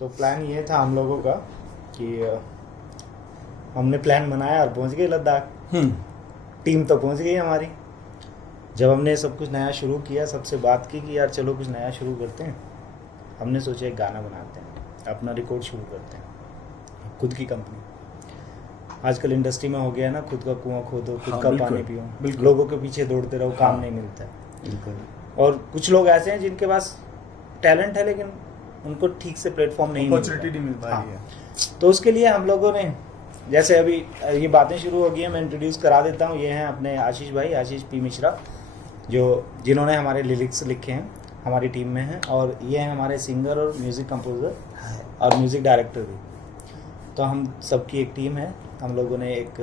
तो प्लान ये था हम लोगों का कि हमने प्लान बनाया और पहुंच गए लद्दाख। टीम तो पहुंच गई हमारी। जब हमने सब कुछ नया शुरू किया, सबसे बात की कि यार चलो कुछ नया शुरू करते हैं, हमने सोचा एक गाना बनाते हैं, अपना रिकॉर्ड शुरू करते हैं, खुद की कंपनी। आजकल इंडस्ट्री में हो गया है ना, खुद का कुआं खोदो, खुद का पानी पियो, लोगों के पीछे दौड़ते रहो, काम नहीं मिलता है। और कुछ लोग ऐसे हैं जिनके पास टैलेंट है लेकिन उनको ठीक से प्लेटफॉर्म नहीं मिल पा रही है। तो उसके लिए हम लोगों ने, जैसे अभी ये बातें शुरू हो गई हैं, मैं इंट्रोड्यूस करा देता हूँ। ये हैं अपने आशीष भाई, आशीष पी मिश्रा, जिन्होंने हमारे लिरिक्स लिखे हैं, हमारी टीम में हैं। और ये हैं हमारे सिंगर और म्यूज़िक कंपोजर और म्यूज़िक डायरेक्टर भी। तो हम सबकी एक टीम है। हम लोगों ने एक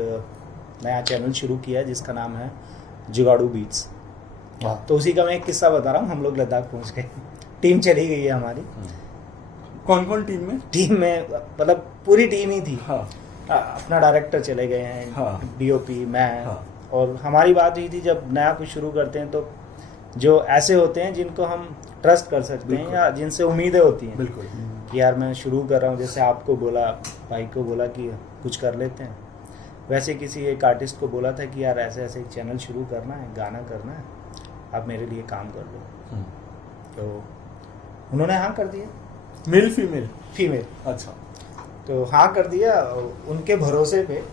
नया चैनल शुरू किया है जिसका नाम है जुगाड़ू बीट्स। तो उसी का मैं एक किस्सा बता रहा हूँ। हम लोग लद्दाख पहुँच गए, टीम चली गई है हमारी। कौन कौन टीम में? टीम में मतलब पूरी टीम ही थी। अपना डायरेक्टर चले गए हैं, डीओपी, मैं, और हमारी बात हुई थी जब नया कुछ शुरू करते हैं तो जो ऐसे होते हैं जिनको हम ट्रस्ट कर सकते हैं या जिनसे उम्मीदें होती हैं, बिल्कुल, कि यार मैं शुरू कर रहा हूँ, जैसे आपको बोला, भाई को बोला कि कुछ कर लेते हैं, वैसे किसी एक आर्टिस्ट को बोला था कि यार ऐसे ऐसे एक चैनल शुरू करना है, गाना करना है, आप मेरे लिए काम कर लो। तो उन्होंने हाँ कर दिया। Male female? फीमेल। अच्छा। तो हाँ कर दिया। उनके भरोसे पे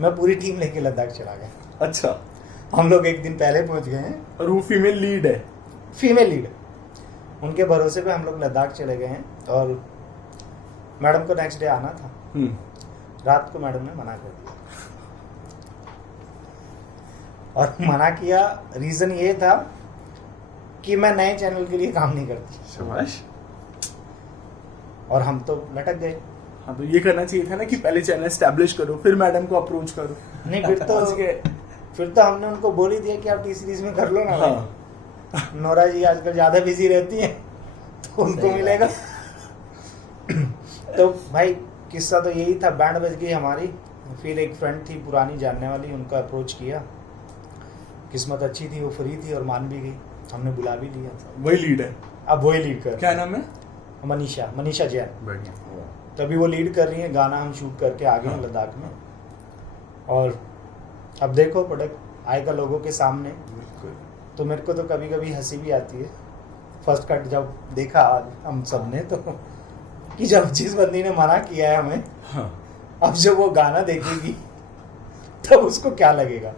मैं पूरी टीम लेके लद्दाख चला गया। अच्छा। हम लोग एक दिन पहले पहुंच गए हैं। और वो फीमेल लीड है? Female lead. उनके भरोसे पे हम लोग लद्दाख चले गए हैं और मैडम को नेक्स्ट डे आना था। रात को मैडम ने मना कर दिया। और मना किया, रीजन ये था कि मैं नए चैनल के लिए काम नहीं करती। शाबाश। और हम तो लटक गए। हाँ, तो ये करना चाहिए था ना कि पहले चैनल एस्टैब्लिश करो, फिर मैडम को अप्रोच करो। नहीं, फिर तो हमने उनको बोल ही दिया कि आप टी सीरीज में कर लो ना। हाँ। नोरा जी आजकल ज्यादा बिजी रहती हैं तो उनको मिलेगा। तो भाई किस्सा तो यही था। बैंड बज गई हमारी। फिर एक फ्रेंड थी पुरानी जानने वाली, उनका अप्रोच किया। किस्मत अच्छी थी, वो फ्री थी और मान भी गई। हमने बुला भी लिया। वही लीड है अब वही लीड कर। क्या नाम है? मनीषा जैन। बढ़िया। तभी वो लीड कर रही है। गाना हम शूट करके आ गए हैं लद्दाख में। और अब देखो प्रोडक्ट आएगा लोगों के सामने। तो मेरे को तो कभी कभी हंसी भी आती है। फर्स्ट कट जब देखा हम सब ने, तो कि जब जिस बंदी ने मना किया है हमें, अब जब वो गाना देखेगी तब उसको क्या लगेगा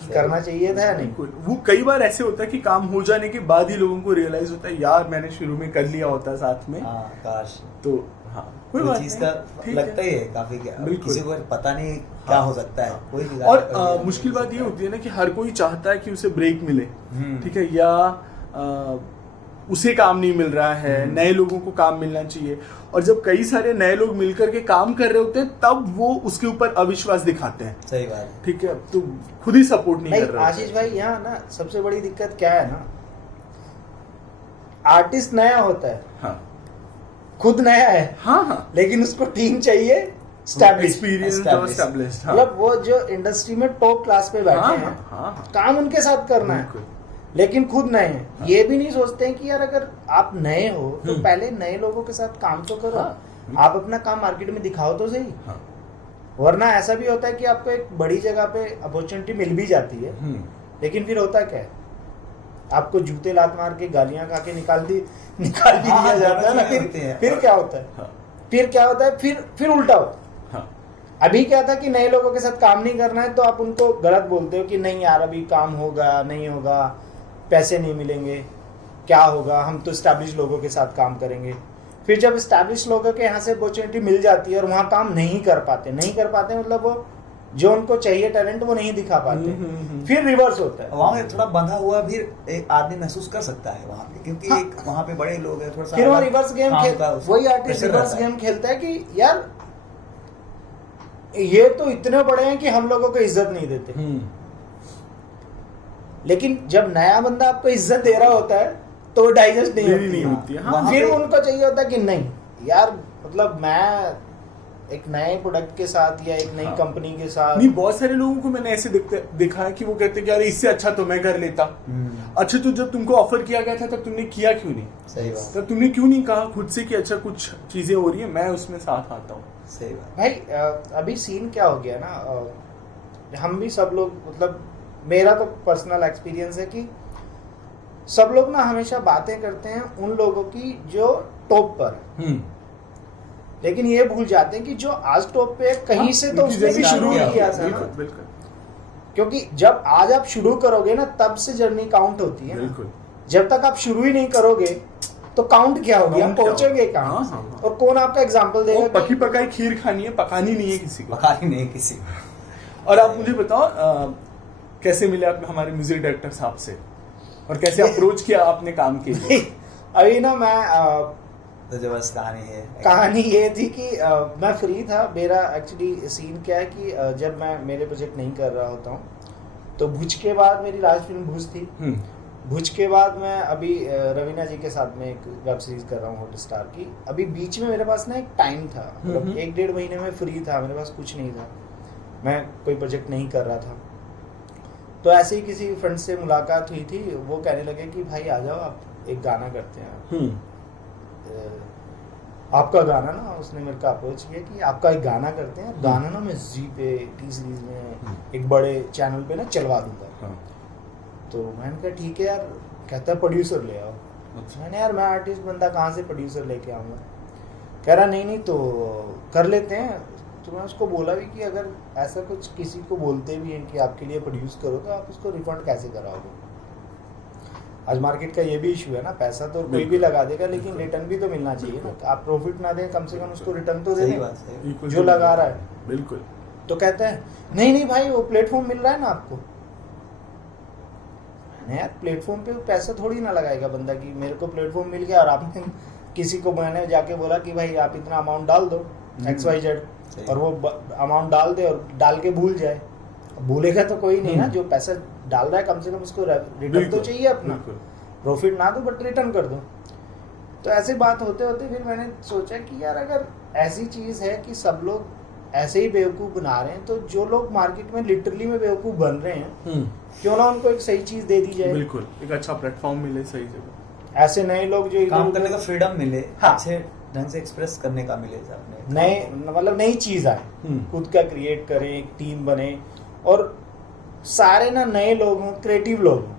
कि करना चाहिए था या नहीं। वो कई बार ऐसे होता है कि काम हो जाने के बाद ही लोगों को रियलाइज होता है, यार मैंने शुरू में कर लिया होता साथ में। काश। तो हाँ, कोई बात चीज का लगता ही है काफी। किसी को पता नहीं क्या हो सकता है। कोई और मुश्किल बात ये होती है ना कि हर कोई चाहता है कि उसे ब्रेक मिले, ठीक है, या उसे काम नहीं मिल रहा है, नए लोगों को काम मिलना चाहिए। और जब कई सारे नए लोग मिलकर के काम कर रहे होते हैं तब वो उसके ऊपर अविश्वास दिखाते हैं। सही बात है। ठीक है, तो खुद ही सपोर्ट नहीं कर रहा। आशीष भाई, यहाँ ना सबसे बड़ी दिक्कत क्या है ना, आर्टिस्ट नया होता है। हाँ, खुद नया है। हाँ, लेकिन उसको टीम चाहिए एक्सपीरियंस। मतलब वो जो इंडस्ट्री में टॉप क्लास पे बैठे हैं, काम उनके साथ करना है, लेकिन खुद नए हैं। ये भी नहीं सोचते हैं कि यार अगर आप नए हो तो पहले नए लोगों के साथ काम तो करो। आप अपना काम मार्केट में दिखाओ तो सही। वरना ऐसा भी होता है कि आपको एक बड़ी जगह पे अपॉर्चुनिटी मिल भी जाती है, लेकिन फिर होता क्या है, आपको जूते लात मार के गालियां खा के निकाल भी दिया जाता है ना। फिर क्या होता है, फिर उल्टा होता है। अभी क्या था कि नए लोगों के साथ काम नहीं करना है तो आप उनको गलत बोलते हो कि नहीं यार अभी काम होगा नहीं होगा, पैसे नहीं मिलेंगे, क्या होगा, हम तो एस्टैब्लिश लोगों के साथ काम करेंगे। फिर जब एस्टैब्लिश लोगों के यहाँ से अपॉर्चुनिटी मिल जाती है और वहाँ काम नहीं कर पाते मतलब वो जो उनको चाहिए टैलेंट वो नहीं दिखा पाते, फिर रिवर्स होता है। वहाँ थोड़ा बंधा हुआ भी एक आदमी महसूस कर सकता है वहाँ पे, क्योंकि एक वहाँ पे बड़े लोग हैं, थोड़ा सा फिर वो रिवर्स गेम वही आर्टिस्ट रिवर्स गेम खेलता है कि यार ये तो इतने बड़े हैं कि हम लोगों को इज्जत नहीं देते। लेकिन जब नया बंदा आपको इज्जत दे रहा होता है तो वो डाइजेस्ट नहीं होती। फिर उनको चाहिए होता है कि नहीं यार, मतलब मैं एक नए प्रोडक्ट के साथ या एक नई कंपनी के साथ। नहीं, बहुत सारे लोगों को मैंने ऐसे देखा है कि वो कहते हैं कि अरे इससे अच्छा तो मैं कर लेता। अच्छा, तो जब तुमको ऑफर किया गया था तब तुमने किया क्यों नहीं? सही बात। तब तुमने क्यों नहीं कहा खुद से कि अच्छा कुछ चीजें हो रही है, मैं उसमें साथ आता हूँ? सही बात भाई अभी सीन क्या हो गया ना, हम भी सब लोग, मतलब मेरा तो पर्सनल एक्सपीरियंस है कि सब लोग ना हमेशा बातें करते हैं उन लोगों की जो टॉप पर है, लेकिन ये भूल जाते हैं कि जो आज टॉप पे है कहीं से तो उसने भी शुरू किया था ना। बिल्कुल, क्योंकि जब आज आप शुरू करोगे ना तब से जर्नी काउंट होती है ना। बिल्कुल। जब तक आप शुरू ही नहीं करोगे तो काउंट क्या होगी, आप पहुंचोगे कहाँ? हाँ। और कौन आपका एग्जांपल देगा? पकी पकाई खीर खानी है, पकानी नहीं है किसी को। पकानी नहीं किसी को। और आप मुझे बताओ कैसे मिले आप हमारे म्यूजिक डायरेक्टर साहब से, और कैसे अप्रोच किया आपने काम के लिए? अभी ना मैं तो जो बस कहानी ये थी कि मैं फ्री था। मेरा एक्चुअली सीन क्या है कि जब मैं मेरे प्रोजेक्ट नहीं कर रहा होता हूँ तो भुज के बाद मेरी लास्ट फिल्म भुज थी। भुज के बाद मैं अभी रवीना जी के साथ में एक वेब सीरीज कर रहा हूँ हॉटस्टार की। अभी बीच में मेरे पास ना एक टाइम था, मतलब 1-1.5 महीने में फ्री था, मेरे पास कुछ नहीं था, मैं कोई प्रोजेक्ट नहीं कर रहा था। तो ऐसे ही किसी फ्रेंड से मुलाकात हुई थी, वो कहने लगे कि भाई आ जाओ आप एक गाना करते हैं। आपका गाना ना, उसने मेरे को अप्रोच किया कि आपका एक गाना करते हैं, गाना ना मैं जी पे टी सीरीज में एक बड़े चैनल पे ना चलवा दूंगा। तो मैंने कहा ठीक है यार। कहता है प्रोड्यूसर ले आओ। मैंने यार मैं आर्टिस्ट बंदा कहाँ से प्रोड्यूसर लेके आऊँगा? कह रहा नहीं तो कर लेते हैं। तो मैं उसको बोला भी कि अगर ऐसा कुछ किसी को बोलते भी हैं कि आपके लिए प्रोड्यूस करो तो आप उसको रिफंड कैसे कराओगे? आज मार्केट का ये भी इशू है ना, पैसा तो कोई भी लगा देगा लेकिन रिटर्न भी तो मिलना चाहिए ना। आप प्रॉफिट ना दें, कम से कम उसको रिटर्न तो दें जो लगा रहा है। बिल्कुल। तो कहते हैं नहीं भाई वो प्लेटफॉर्म मिल रहा है ना आपको। यार प्लेटफॉर्म पे पैसा थोड़ी ना लगाएगा बंदा कि मेरे को प्लेटफॉर्म मिल गया और आपने किसी को मैंने जाके बोला कि भाई आप इतना अमाउंट डाल दो XYZ, और वो अमाउंट डाल दे और डाल के भूल जाए। भूलेगा तो कोई नहीं ना, जो पैसा डाल रहा है कम से कम उसको रिटर्न तो चाहिए अपना। प्रॉफिट ना दो बट रिटर्न कर दो। तो ऐसी बात होते होते फिर मैंने सोचा कि यार अगर ऐसी चीज है कि सब लोग ऐसे ही बेवकूफ बना रहे हैं, तो जो लोग मार्केट में लिटरली में बेवकूफ बन रहे हैं क्यों ना उनको एक सही चीज दे दी जाए। बिल्कुल, एक अच्छा प्लेटफॉर्म मिले सही जगह। ऐसे नए लोग जो काम करने का फ्रीडम मिले, हाँ, अच्छे ढंग से एक्सप्रेस करने का मिले, नए मतलब नई चीज आए, खुद का क्रिएट करें, एक टीम बने और सारे ना नए लोग हों, क्रिएटिव लोग हों।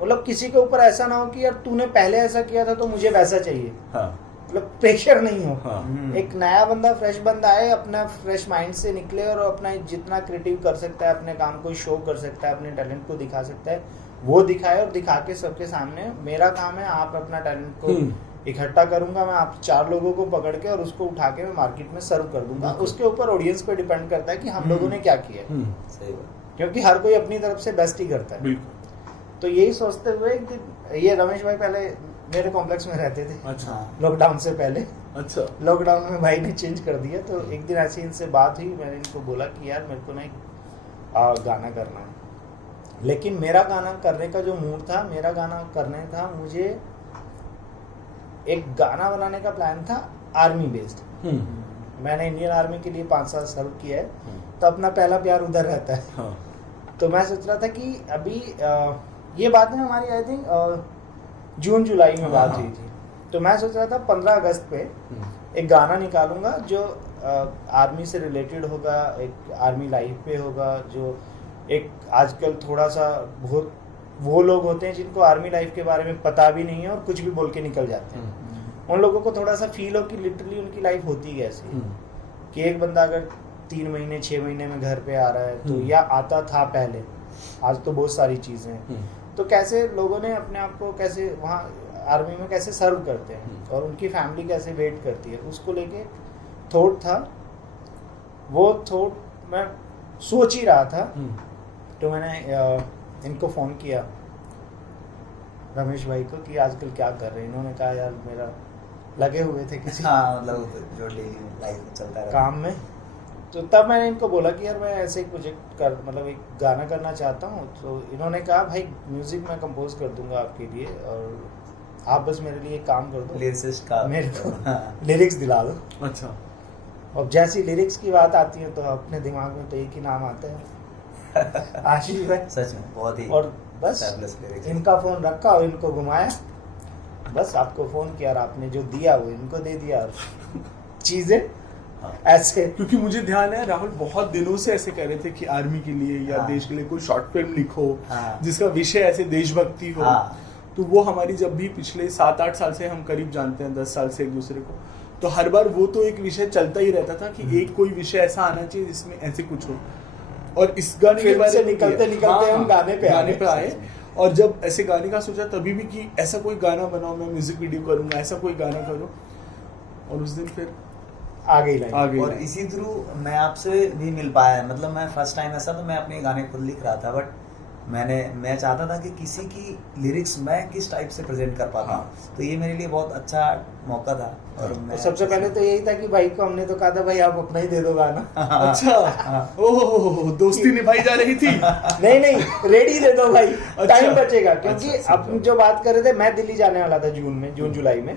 मतलब किसी के ऊपर ऐसा ना हो कि यार तूने पहले ऐसा किया था तो मुझे वैसा चाहिए। हाँ। मतलब प्रेशर नहीं हो। हाँ। एक नया बंदा, फ्रेश बंदा आए, अपना फ्रेश माइंड से निकले और अपना जितना क्रिएटिव कर सकता है, अपने काम को शो कर सकता है, अपने टैलेंट को दिखा सकता है, वो दिखाए और दिखा के सबके सामने। मेरा काम है आप अपना टैलेंट को इकट्ठा करूंगा मैं, आप 4 लोगों को पकड़ के और उसको उठा के मैं मार्केट में सर्व कर दूंगा। उसके ऊपर ऑडियंस पे डिपेंड करता है कि हम लोगों ने क्या किया है। सही बात। क्योंकि हर कोई अपनी तरफ से बेस्ट ही करता है। तो यही सोचते हुए कि ये रमेश भाई पहले मेरे कॉम्प्लेक्स में रहते थे। अच्छा। लॉकडाउन से पहले। अच्छा। लॉकडाउन में भाई ने चेंज कर दिया। तो एक दिन ऐसे इनसे बात हुई, मैंने इनको बोला कि यार मेरे को ना एक गाना करना है, लेकिन मेरा गाना करने का जो मूड था, मेरा गाना करने था, मुझे एक गाना बनाने का प्लान था आर्मी बेस्ड। मैंने इंडियन आर्मी के लिए 5 साल सर्व किया है, तो अपना पहला प्यार उधर रहता है। हाँ। तो मैं सोच रहा था कि अभी ये बातें हमारी आई थिंक जून जुलाई में बात हुई थी। तो मैं सोच रहा था 15 अगस्त पे एक गाना निकालूंगा जो आर्मी से रिलेटेड होगा, एक आर्मी लाइफ पे होगा, जो एक आजकल थोड़ा सा बहुत वो लोग होते हैं जिनको आर्मी लाइफ के बारे में पता भी नहीं है और कुछ भी बोल के निकल जाते हैं। उन लोगों को थोड़ा सा फील हो कि लिटरली उनकी लाइफ होती कैसी, कि एक बंदा अगर 3 महीने 6 महीने में घर पे आ रहा है तो, या आता था पहले, आज तो बहुत सारी चीज़ें हैं, तो कैसे लोगों ने अपने आप को कैसे वहाँ आर्मी में कैसे सर्व करते हैं और उनकी फैमिली कैसे वेट करती है, उसको लेके थॉट था। वो थॉट मैं सोच ही रहा था। तो मैंने इनको फ़ोन किया रमेश भाई को कि आजकल क्या कर रहे हैं। इन्होंने कहा यार मेरा लगे हुए थे किसी मतलब जो डेली लाइफ में चलता है काम में। तो तब मैंने इनको बोला कि यार मैं ऐसे एक प्रोजेक्ट कर, मतलब एक गाना करना चाहता हूँ। तो इन्होंने कहा भाई म्यूजिक मैं कंपोज कर दूंगा आपके लिए और आप बस मेरे लिए एक काम कर दो, लिरिसिस्ट का मेरे को लिरिक्स दिला दो। अच्छा। और जैसी लिरिक्स की बात आती है तो अपने दिमाग में तो एक ही नाम आता है, आशीष भाई। सच में बहुत ही और बस fabulous lyrics। इनका फोन रखा और इनको घुमाया, बस आपको फोन किया और आपने जो दिया वो इनको दे दिया और चीजें ऐसे। क्योंकि मुझे ध्यान है राहुल बहुत दिनों से ऐसे कह रहे थे कि आर्मी के लिए या हाँ। देश के लिए कोई शॉर्ट फिल्म लिखो हाँ। जिसका विषय ऐसे देशभक्ति हो। हाँ। तो वो हमारी जब भी पिछले 7-8 साल से हम करीब जानते हैं, 10 साल से एक दूसरे को, तो हर बार वो तो एक विषय चलता ही रहता था कि एक कोई विषय ऐसा आना चाहिए जिसमें ऐसे कुछ हो। और इस गाने के फिल्म बारे से में निकलते हम गाने पे आए। और जब ऐसे गाने का सोचा तभी भी कि ऐसा कोई गाना बनाओ, मैं म्यूजिक वीडियो करूंगा, ऐसा कोई गाना करूं, और उस दिन फिर आ गई। और इसी थ्रू मैं आपसे भी मिल पाया, मतलब मैं फर्स्ट टाइम ऐसा तो मैं अपने गाने खुद लिख रहा था, बट मैं चाहता था कि किसी की लिरिक्स मैं किस टाइप से प्रेजेंट कर पाता हूँ। हाँ। तो ये मेरे लिए बहुत अच्छा मौका था। और मैं सबसे पहले तो यही था कि भाई को हमने तो कहा था भाई आप अपना ही दे दो गाना। अच्छा, ओह दोस्ती निभाई जा रही थी। नहीं रेडी दे दो भाई, टाइम बचेगा। क्योंकि अच्छा, अब जो बात कर रहे थे, मैं दिल्ली जाने वाला था जून जुलाई में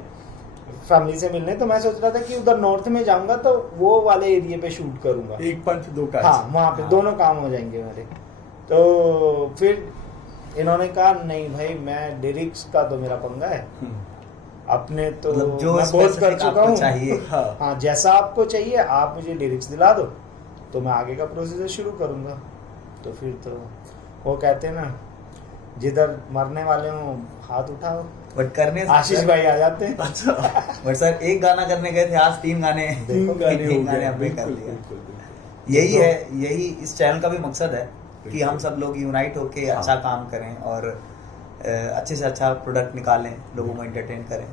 फैमिली से मिलने, तो मैं सोच रहा था कि उधर नॉर्थ में जाऊंगा तो वो वाले एरिया पे शूट करूंगा, एक पंथ दो काज। हाँ वहाँ पे दोनों काम हो जाएंगे मेरे। तो फिर इन्होंने कहा नहीं भाई मैं लिरिक्स का तो मेरा पंगा है, अपने तो मतलब जो मैं बहुत कर चुका हूँ, चाहिए। हाँ जैसा आपको चाहिए आप मुझे लिरिक्स दिला दो तो मैं आगे का प्रोसीजर शुरू करूँगा। तो फिर तो वो कहते हैं ना जिधर मरने वाले हो हाथ उठाओ, बट करने आशीष भाई आ जाते हैं। अच्छा, बट सर एक गाना करने गए थे, आज 3 गाने तीन गाने हो गए। हमने कर बिल्कुल, दिया। बिल्कुल, बिल्कुल। यही है, यही इस चैनल का भी मकसद है कि हम सब लोग यूनाइट होके अच्छा काम करें और अच्छे से अच्छा प्रोडक्ट निकालें, लोगों को एंटरटेन करें।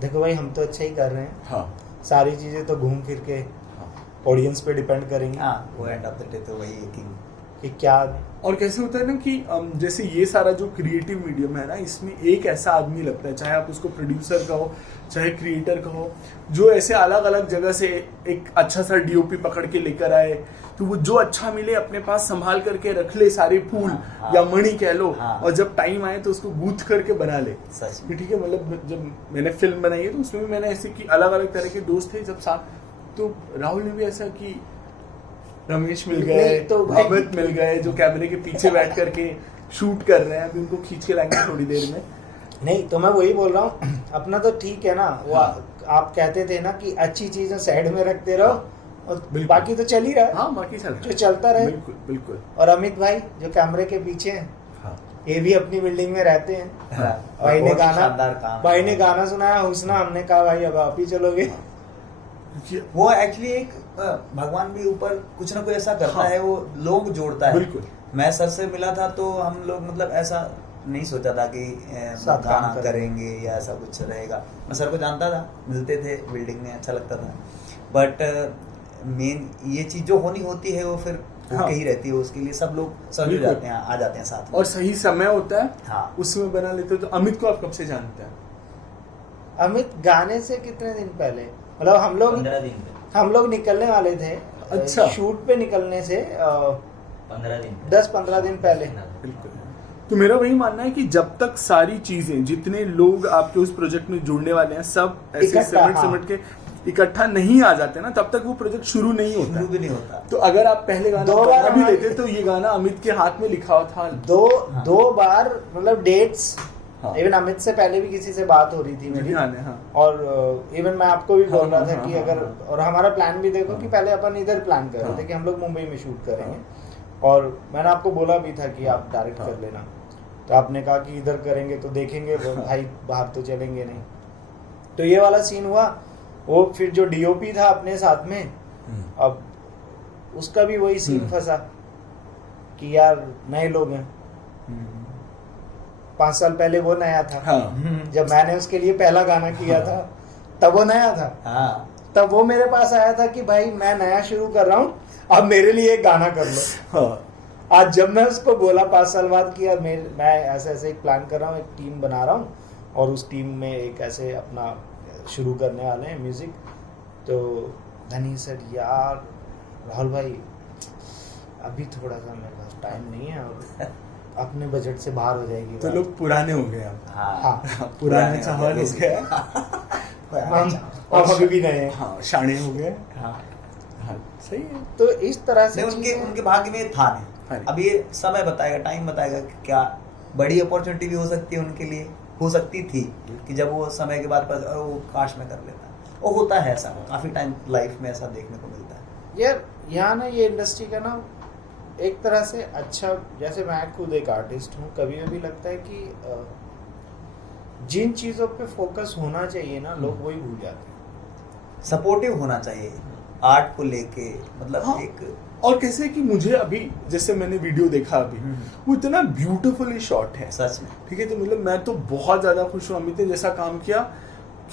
देखो भाई हम तो अच्छा ही कर रहे हैं, हाँ, सारी चीजें तो घूम फिर के ऑडियंस पे डिपेंड करेंगे हाँ, वो एंड ऑफ द डे तो वही है कि क्या। और कैसे होता है ना कि जैसे ये सारा जो क्रिएटिव मीडियम है ना, इसमें एक ऐसा आदमी लगता है, चाहे आप उसको प्रोड्यूसर कहो चाहे क्रिएटर कहो, जो ऐसे अलग अलग जगह से एक अच्छा सा डीओपी पकड़ के लेकर आए, तो वो जो अच्छा मिले अपने पास संभाल करके रख ले, सारे फूल हाँ, या मणि कह लो, हाँ, और जब टाइम आए तो उसको गूंथ करके बना ले। सच में। ठीक है, मतलब जब मैंने फिल्म बनाई है तो उसमें भी मैंने ऐसे कि अलग अलग तरह के दोस्त थे जब साथ, तो राहुल ने भी ऐसा कि रमेश मिल गए, नहीं, तो भाई- अमित मिल गए जो कैमरे के पीछे बैठ करके शूट कर रहे हैं, अभी उनको खींच के लाएंगे थोड़ी देर में। नहीं तो मैं वही बोल रहा हूँ, अपना तो ठीक है ना वो हाँ। आप कहते थे ना कि अच्छी चीजें साइड में रखते रहो और बिल्कुल। बाकी तो चल ही रहा है, हाँ, बाकी चल जो चलता रहे। बिल्कुल बिल्कुल। और अमित भाई जो कैमरे के पीछे हैं, हाँ, ये भी अपनी बिल्डिंग में रहते हैं। हाँ, भाई ने बहुत शानदार गाना काम। भाई ने गाना सुनाया हुस्ना, हमने कहा भाई अब आप ही चलोगे। वो एक्चुअली एक भगवान भी ऊपर कुछ ना कुछ ऐसा करता हाँ, है, वो लोग जोड़ता है। बिल्कुल। मैं सर से मिला था तो हम लोग मतलब ऐसा नहीं सोचा था कि साथ काम गाना करेंगे या ऐसा कुछ रहेगा। मैं सर को जानता था, मिलते थे बिल्डिंग में, अच्छा लगता था। बट मेन ये चीज जो होनी होती है वो फिर हाँ, होके ही रहती है, उसके लिए सब लोग सर बिल्कुल। जाते हैं, आ जाते हैं साथ में। और सही समय होता है, हाँ, उसमें बना लेते हो। तो अमित को आप कब से जानते हैं? अमित गाने से कितने दिन पहले, मतलब हम लोग 15 दिन पे, हम लोग निकलने वाले थे अच्छा। शूट पे निकलने से 15 दिन पे। 10-15 दिन पहले। बिल्कुल। तो मेरा वही मानना है कि जब तक सारी चीजें, जितने लोग आपके उस प्रोजेक्ट में जुड़ने वाले हैं, सब ऐसे इकट्ठा, हाँ। सिमट के इकट्ठा नहीं आ जाते ना, तब तक वो प्रोजेक्ट शुरू नहीं होता। शुरू भी नहीं होता। तो अगर आप पहले गाना 2 बार बना भी हमारे- लेते तो ये गाना अमित के हाथ में लिखा हुआ था। दो बार मतलब डेट्स, हाँ। इवन अमित से पहले भी किसी से बात हो रही थी मेरी, ध्यान है, हाँ। और इवन मैं आपको भी बोल रहा हाँ, था हाँ, कि हाँ, अगर हाँ। और हमारा प्लान भी देखो कि पहले अपन इधर प्लान कर रहे हाँ। थे कि हम लोग मुंबई में शूट करेंगे, और मैंने आपको बोला भी था कि आप डायरेक्ट हाँ। कर लेना, तो आपने कहा कि इधर करेंगे तो देखेंगे, भाई बाहर तो चलेंगे नहीं। तो ये वाला सीन हुआ। वो फिर जो डीओपी था अपने साथ में, अब उसका भी वही सीन फंसा कि यार नए लोग हैं। 5 साल पहले वो नया था, हाँ। जब मैंने उसके लिए पहला गाना किया था तब वो नया था। हाँ, तब वो मेरे पास आया था कि भाई मैं नया शुरू कर रहा हूँ, अब मेरे लिए एक गाना कर लो। हाँ, आज जब मैं उसको बोला 5 साल बाद कि यार मैं ऐसे ऐसे एक प्लान कर रहा हूँ, एक टीम बना रहा हूँ और उस टीम में एक ऐसे अपना शुरू करने वाले हैं म्यूजिक, तो धनी सर यार राहुल भाई अभी थोड़ा सा मेरे पास टाइम नहीं है और अपने बजट से बाहर हो जाएगी तो बात। लोग पुराने हो गए अब। हाँ, हाँ, पुराने चावल हो गए। हम अभी भी नए हैं। हाँ, शाणे हो गए। हाँ, हाँ सही है। तो इस तरह से नहीं, उनके चीज़ें- उनके भाग्य में था हाँ नहीं। जी। अब ये समय बताएगा, टाइम बताएगा कि क्या बड़ी अपॉर्चुनिटी भी हो सकती है उनके लिए, हो सकती थी कि जब वो समय के बाद वो काश में कर लेता। वो होता है ऐसा, काफी टाइम लाइफ में ऐसा देखने को मिलता है। यार यहाँ ना ये इंडस्ट्री का ना एक तरह से अच्छा, जैसे मैं खुद एक आर्टिस्ट हूँ, कभी कभी लगता है कि जिन चीज़ों पे फोकस होना चाहिए ना लोग वही भूल जाते हैं। सपोर्टिव होना चाहिए आर्ट को लेके, मतलब हाँ। एक और कैसे कि मुझे अभी जैसे मैंने वीडियो देखा अभी, वो इतना ब्यूटीफुली शॉट है, सच में। ठीक है। तो मतलब मैं तो बहुत ज्यादा खुश हूँ अमित ने जैसा काम किया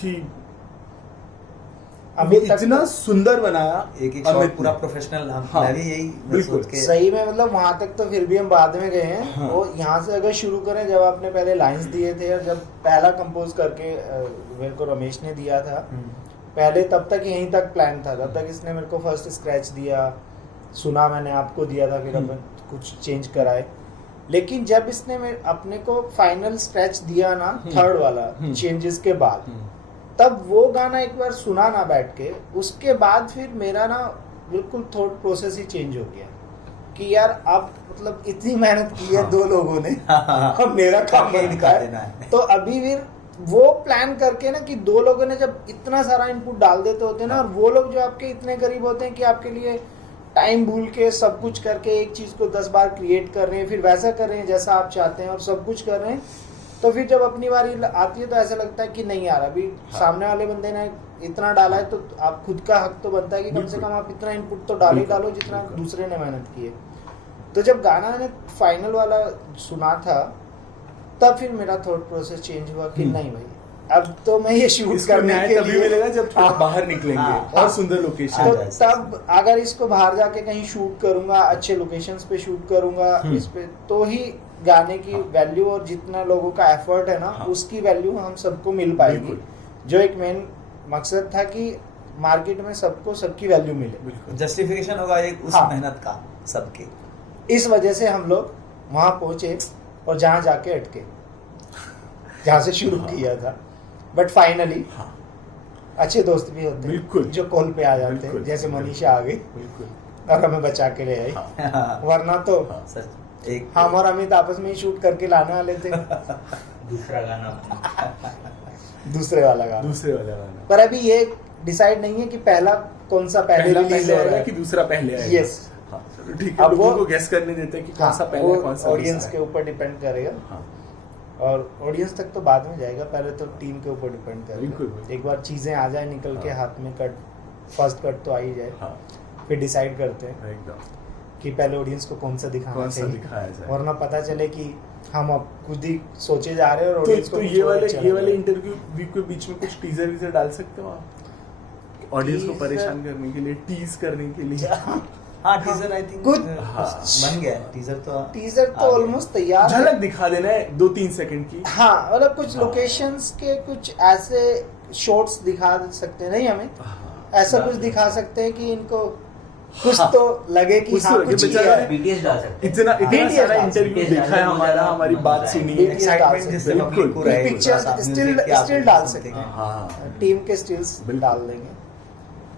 कि अभी वो तक इतना तो- सुंदर बनाया एक एक अमित शॉट पूरा ने। प्रोफेशनल। हम हाँ, मैं भी यही बिल्कुल। सोच के सही में मतलब वहां तक तो फिर भी हम बाद में गए हैं। हाँ। वो यहाँ से अगर शुरू करें, जब आपने पहले लाइंस दिए थे और जब पहला कंपोज करके मेरे को रमेश ने दिया था, पहले तब तक यहीं तक प्लान था, तब तक इसने मेरे को फर्स्ट स्क्रैच दिया, सुना मैंने आपको दिया था, फिर अपन कुछ चेंज कराए। लेकिन जब इसने अपने को फाइनल स्क्रैच दिया ना, थर्ड वाला चेंजेस के बाद, तब वो गाना एक बार सुना ना बैठ के, उसके बाद फिर मेरा ना बिल्कुल थॉट प्रोसेस ही चेंज हो गया कि यार अब मतलब इतनी मेहनत की है दो लोगों ने, अब मेरा काम करके ही बनता दिखा देना है। है। तो अभी फिर वो प्लान करके ना कि दो लोगों ने जब इतना सारा इनपुट डाल देते होते हैं ना, और वो लोग जो आपके इतने करीब होते हैं कि आपके लिए टाइम भूल के सब कुछ करके एक चीज को 10 बार क्रिएट कर रहे हैं, फिर वैसा कर रहे हैं जैसा आप चाहते हैं और सब कुछ कर रहे हैं, तो फिर जब अपनी बारी आती है तो ऐसा लगता है कि नहीं यार, अभी सामने वाले बंदे ने इतना डाला है तो आप खुद का हक तो बनता है कि कम से कम आप इतना इनपुट तो डालो ही डालो जितना दूसरे ने मेहनत की है। तो जब गाना ने फाइनल वाला सुना था, तब फिर मेरा थॉट प्रोसेस चेंज हुआ कि नहीं भाई, अब तो मैं ये शूट इसको करने न्याय के तभी लिए मिलेगा जब थोड़ा हाँ। बाहर निकलेंगे हाँ। और सुंदर लोकेशन। हाँ। तो तब अगर इसको बाहर जाके कहीं शूट करूंगा, अच्छे लोकेशंस पे शूट करूंगा इस पे, तो ही गाने की वैल्यू और जितना लोगों का एफर्ट है ना, उसकी वैल्यू हम सबको मिल पाएगी। बिल्कुल। जो एक मेन मकसद था कि मार्केट में सबको सबकी वैल्यू मिले, बिल्कुल। जस्टिफिकेशन होगा एक उस हाँ। मेहनत का सबके। इस वजह से हम लोग वहां पहुंचे और जहां जाके अटके, जहां से शुरू किया था। बट फाइनली हाँ। अच्छे दोस्त भी होते बिल्कुल। हैं जो कॉल पे आ जाते बिल्कुल। हैं, जैसे मनीषा आ गई बिल्कुल। और हमें बचा के ले आई, हाँ। वरना तो सच एक हम और अमित आपस में ही शूट करके लाने वाले थे दूसरा गाना अपना। दूसरे वाला गाना। दूसरे वाला गाना पर अभी ये डिसाइड नहीं है कि पहला कौन सा पहले पहला रिलीज हो रहा आएगा है कि दूसरा पहले आएगा। Yes। हाँ, चलो ठीक है, अब लोगों वो- को गेस करने देते हैं कि कौन सा हाँ, पहले कौन सा ऑडियंस दूसरा के है। ऊपर डिपेंड करेगा, हाँ। और ऑडियंस तक तो बाद में जाएगा, पहले तो टीम के ऊपर डिपेंड बिल्कुल। करेगा। एक बार चीजें आ जाए निकल के हाँ। हाथ में, कट फर्स्ट कट तो आ ही जाए, हाँ, फिर डिसाइड करते हैं एकदम कि पहले ऑडियंस को कौन सा दिखाना कौन सा चाहिए, दिखाया जाए। वरना पता चले कि हम अब खुद ही सोचे जा रहे हैं और तो, ऑडियंस को तो कुछ ये और वाले अच्छा ये लग वाले रहा है। इंटरव्यू वीक के बीच में कुछ टीजर वीजर डाल सकते हो आप, ऑडियंस को Teaser- परेशान करने के लिए, टीज करने के लिए। हाँ टीजर आई थिंक कुछ- बन गया है। टीजर तो टीजर तो आ गया। ऑलमोस्ट तैयार है। झलक दिखा देना है 2-3 सेकंड की। हाँ, मतलब कुछ हाँ। लोकेशंस के कुछ ऐसे शॉट्स दिखा सकते हैं, नहीं हमें ऐसा कुछ दिखा सकते हैं कि इनको कुछ हाँ। तो लगे कि कुछ तो हाँ लगे, कुछ ही बेचारा है। बीटीएस डाल सकते हैं। इतना BTS सारा डाल इंटरव्यू सकते हैं। देखा है हमारा, हमारी बात सुनी है। BTS एक्साइटमेंट डाल जिससे बिल्कुल। पब्लिक को रहेगी, पिक्चर्स थोड़ा सा स्टिल music क्या स्टिल बोल डाल सकते सकते हैं। हैं, हाँ, टीम के स्टिल्स बिल्कुल। डाल देंगे,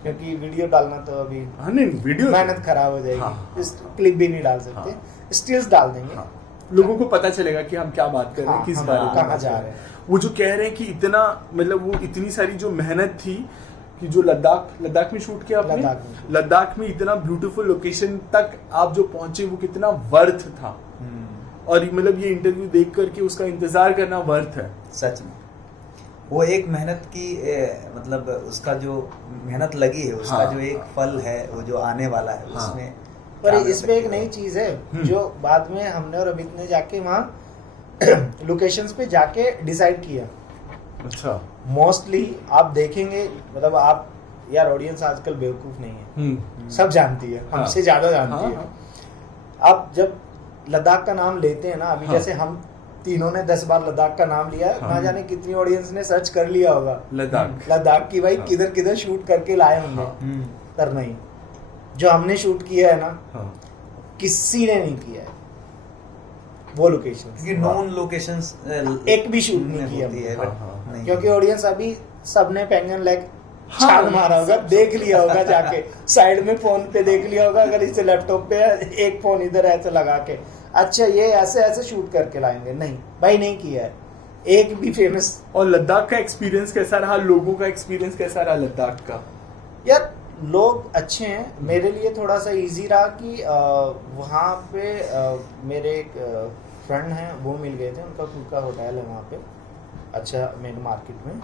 क्योंकि वीडियो डालना तो अभी हाँ नहीं वीडियो मेहनत खराब हो जाएगी, हाँ। इस क्लिप भी नहीं डाल सकते, स्टिल्स डाल देंगे। हाँ, लोगों को पता चलेगा कि हम क्या बात कर रहे हैं, हाँ, किस हम बारे में कहाँ बात जा कर रहे हैं। वो जो कह रहे हैं कि इतना मतलब वो इतनी सारी जो मेहनत थी कि जो लद्दाख में शूट किया आपने, लद्दाख में इतना ब्यूटीफुल लोकेशन तक आप जो पहुंचे वो कितना वर्थ था। और मतलब ये इंटरव्यू देख करके उसका इंतजार करना वर्थ है। सच में वो एक मेहनत की मतलब उसका जो मेहनत लगी है उसका हाँ। जो एक फल है वो जो आने वाला है हाँ। उसमें पर क्या कर इसमें एक सकते नई हो? चीज है जो बाद में हमने और अमित ने जाके वहाँ लोकेशंस पे जाके डिसाइड किया। अच्छा। मोस्टली आप देखेंगे, मतलब आप यार ऑडियंस आजकल बेवकूफ नहीं है, सब जानती है, हाँ। हमसे ज्यादा जानती हाँ, है। आप जब लद्दाख का नाम लेते हैं ना, अभी हाँ। जैसे हम तीनों ने 10 बार लद्दाख का नाम लिया, हाँ। ना जाने कितनी ऑडियंस ने सर्च कर लिया होगा लद्दाख की, भाई हाँ। किधर किधर शूट करके लाए होंगे, हाँ। पर नहीं, जो हमने शूट किया है ना, हाँ। किसी ने नहीं किया है वो लोकेशन, क्योंकि नॉन लोकेशंस एक भी शूट नहीं किया होती है हाँ, but हाँ, नहीं। क्योंकि ऑडियंस अभी सबने पेंगन लेक हाँ, छान मारा होगा, देख लिया होगा जाके साइड में फोन पे देख लिया होगा, अगर इसे लैपटॉप पे है, एक फोन इधर ऐसे लगा के अच्छा ये ऐसे ऐसे शूट करके लाएंगे, नहीं भाई नहीं किया है एक भी फेमस। और लद्दाख का एक्सपीरियंस कैसा रहा, लोगों का एक्सपीरियंस कैसा रहा लद्दाख का? यार लोग अच्छे हैं, मेरे लिए थोड़ा सा इजी रहा कि वहाँ पे मेरे एक फ्रेंड हैं, वो मिल गए थे, उनका खुद का होटल है वहाँ पे, अच्छा मेन मार्केट में,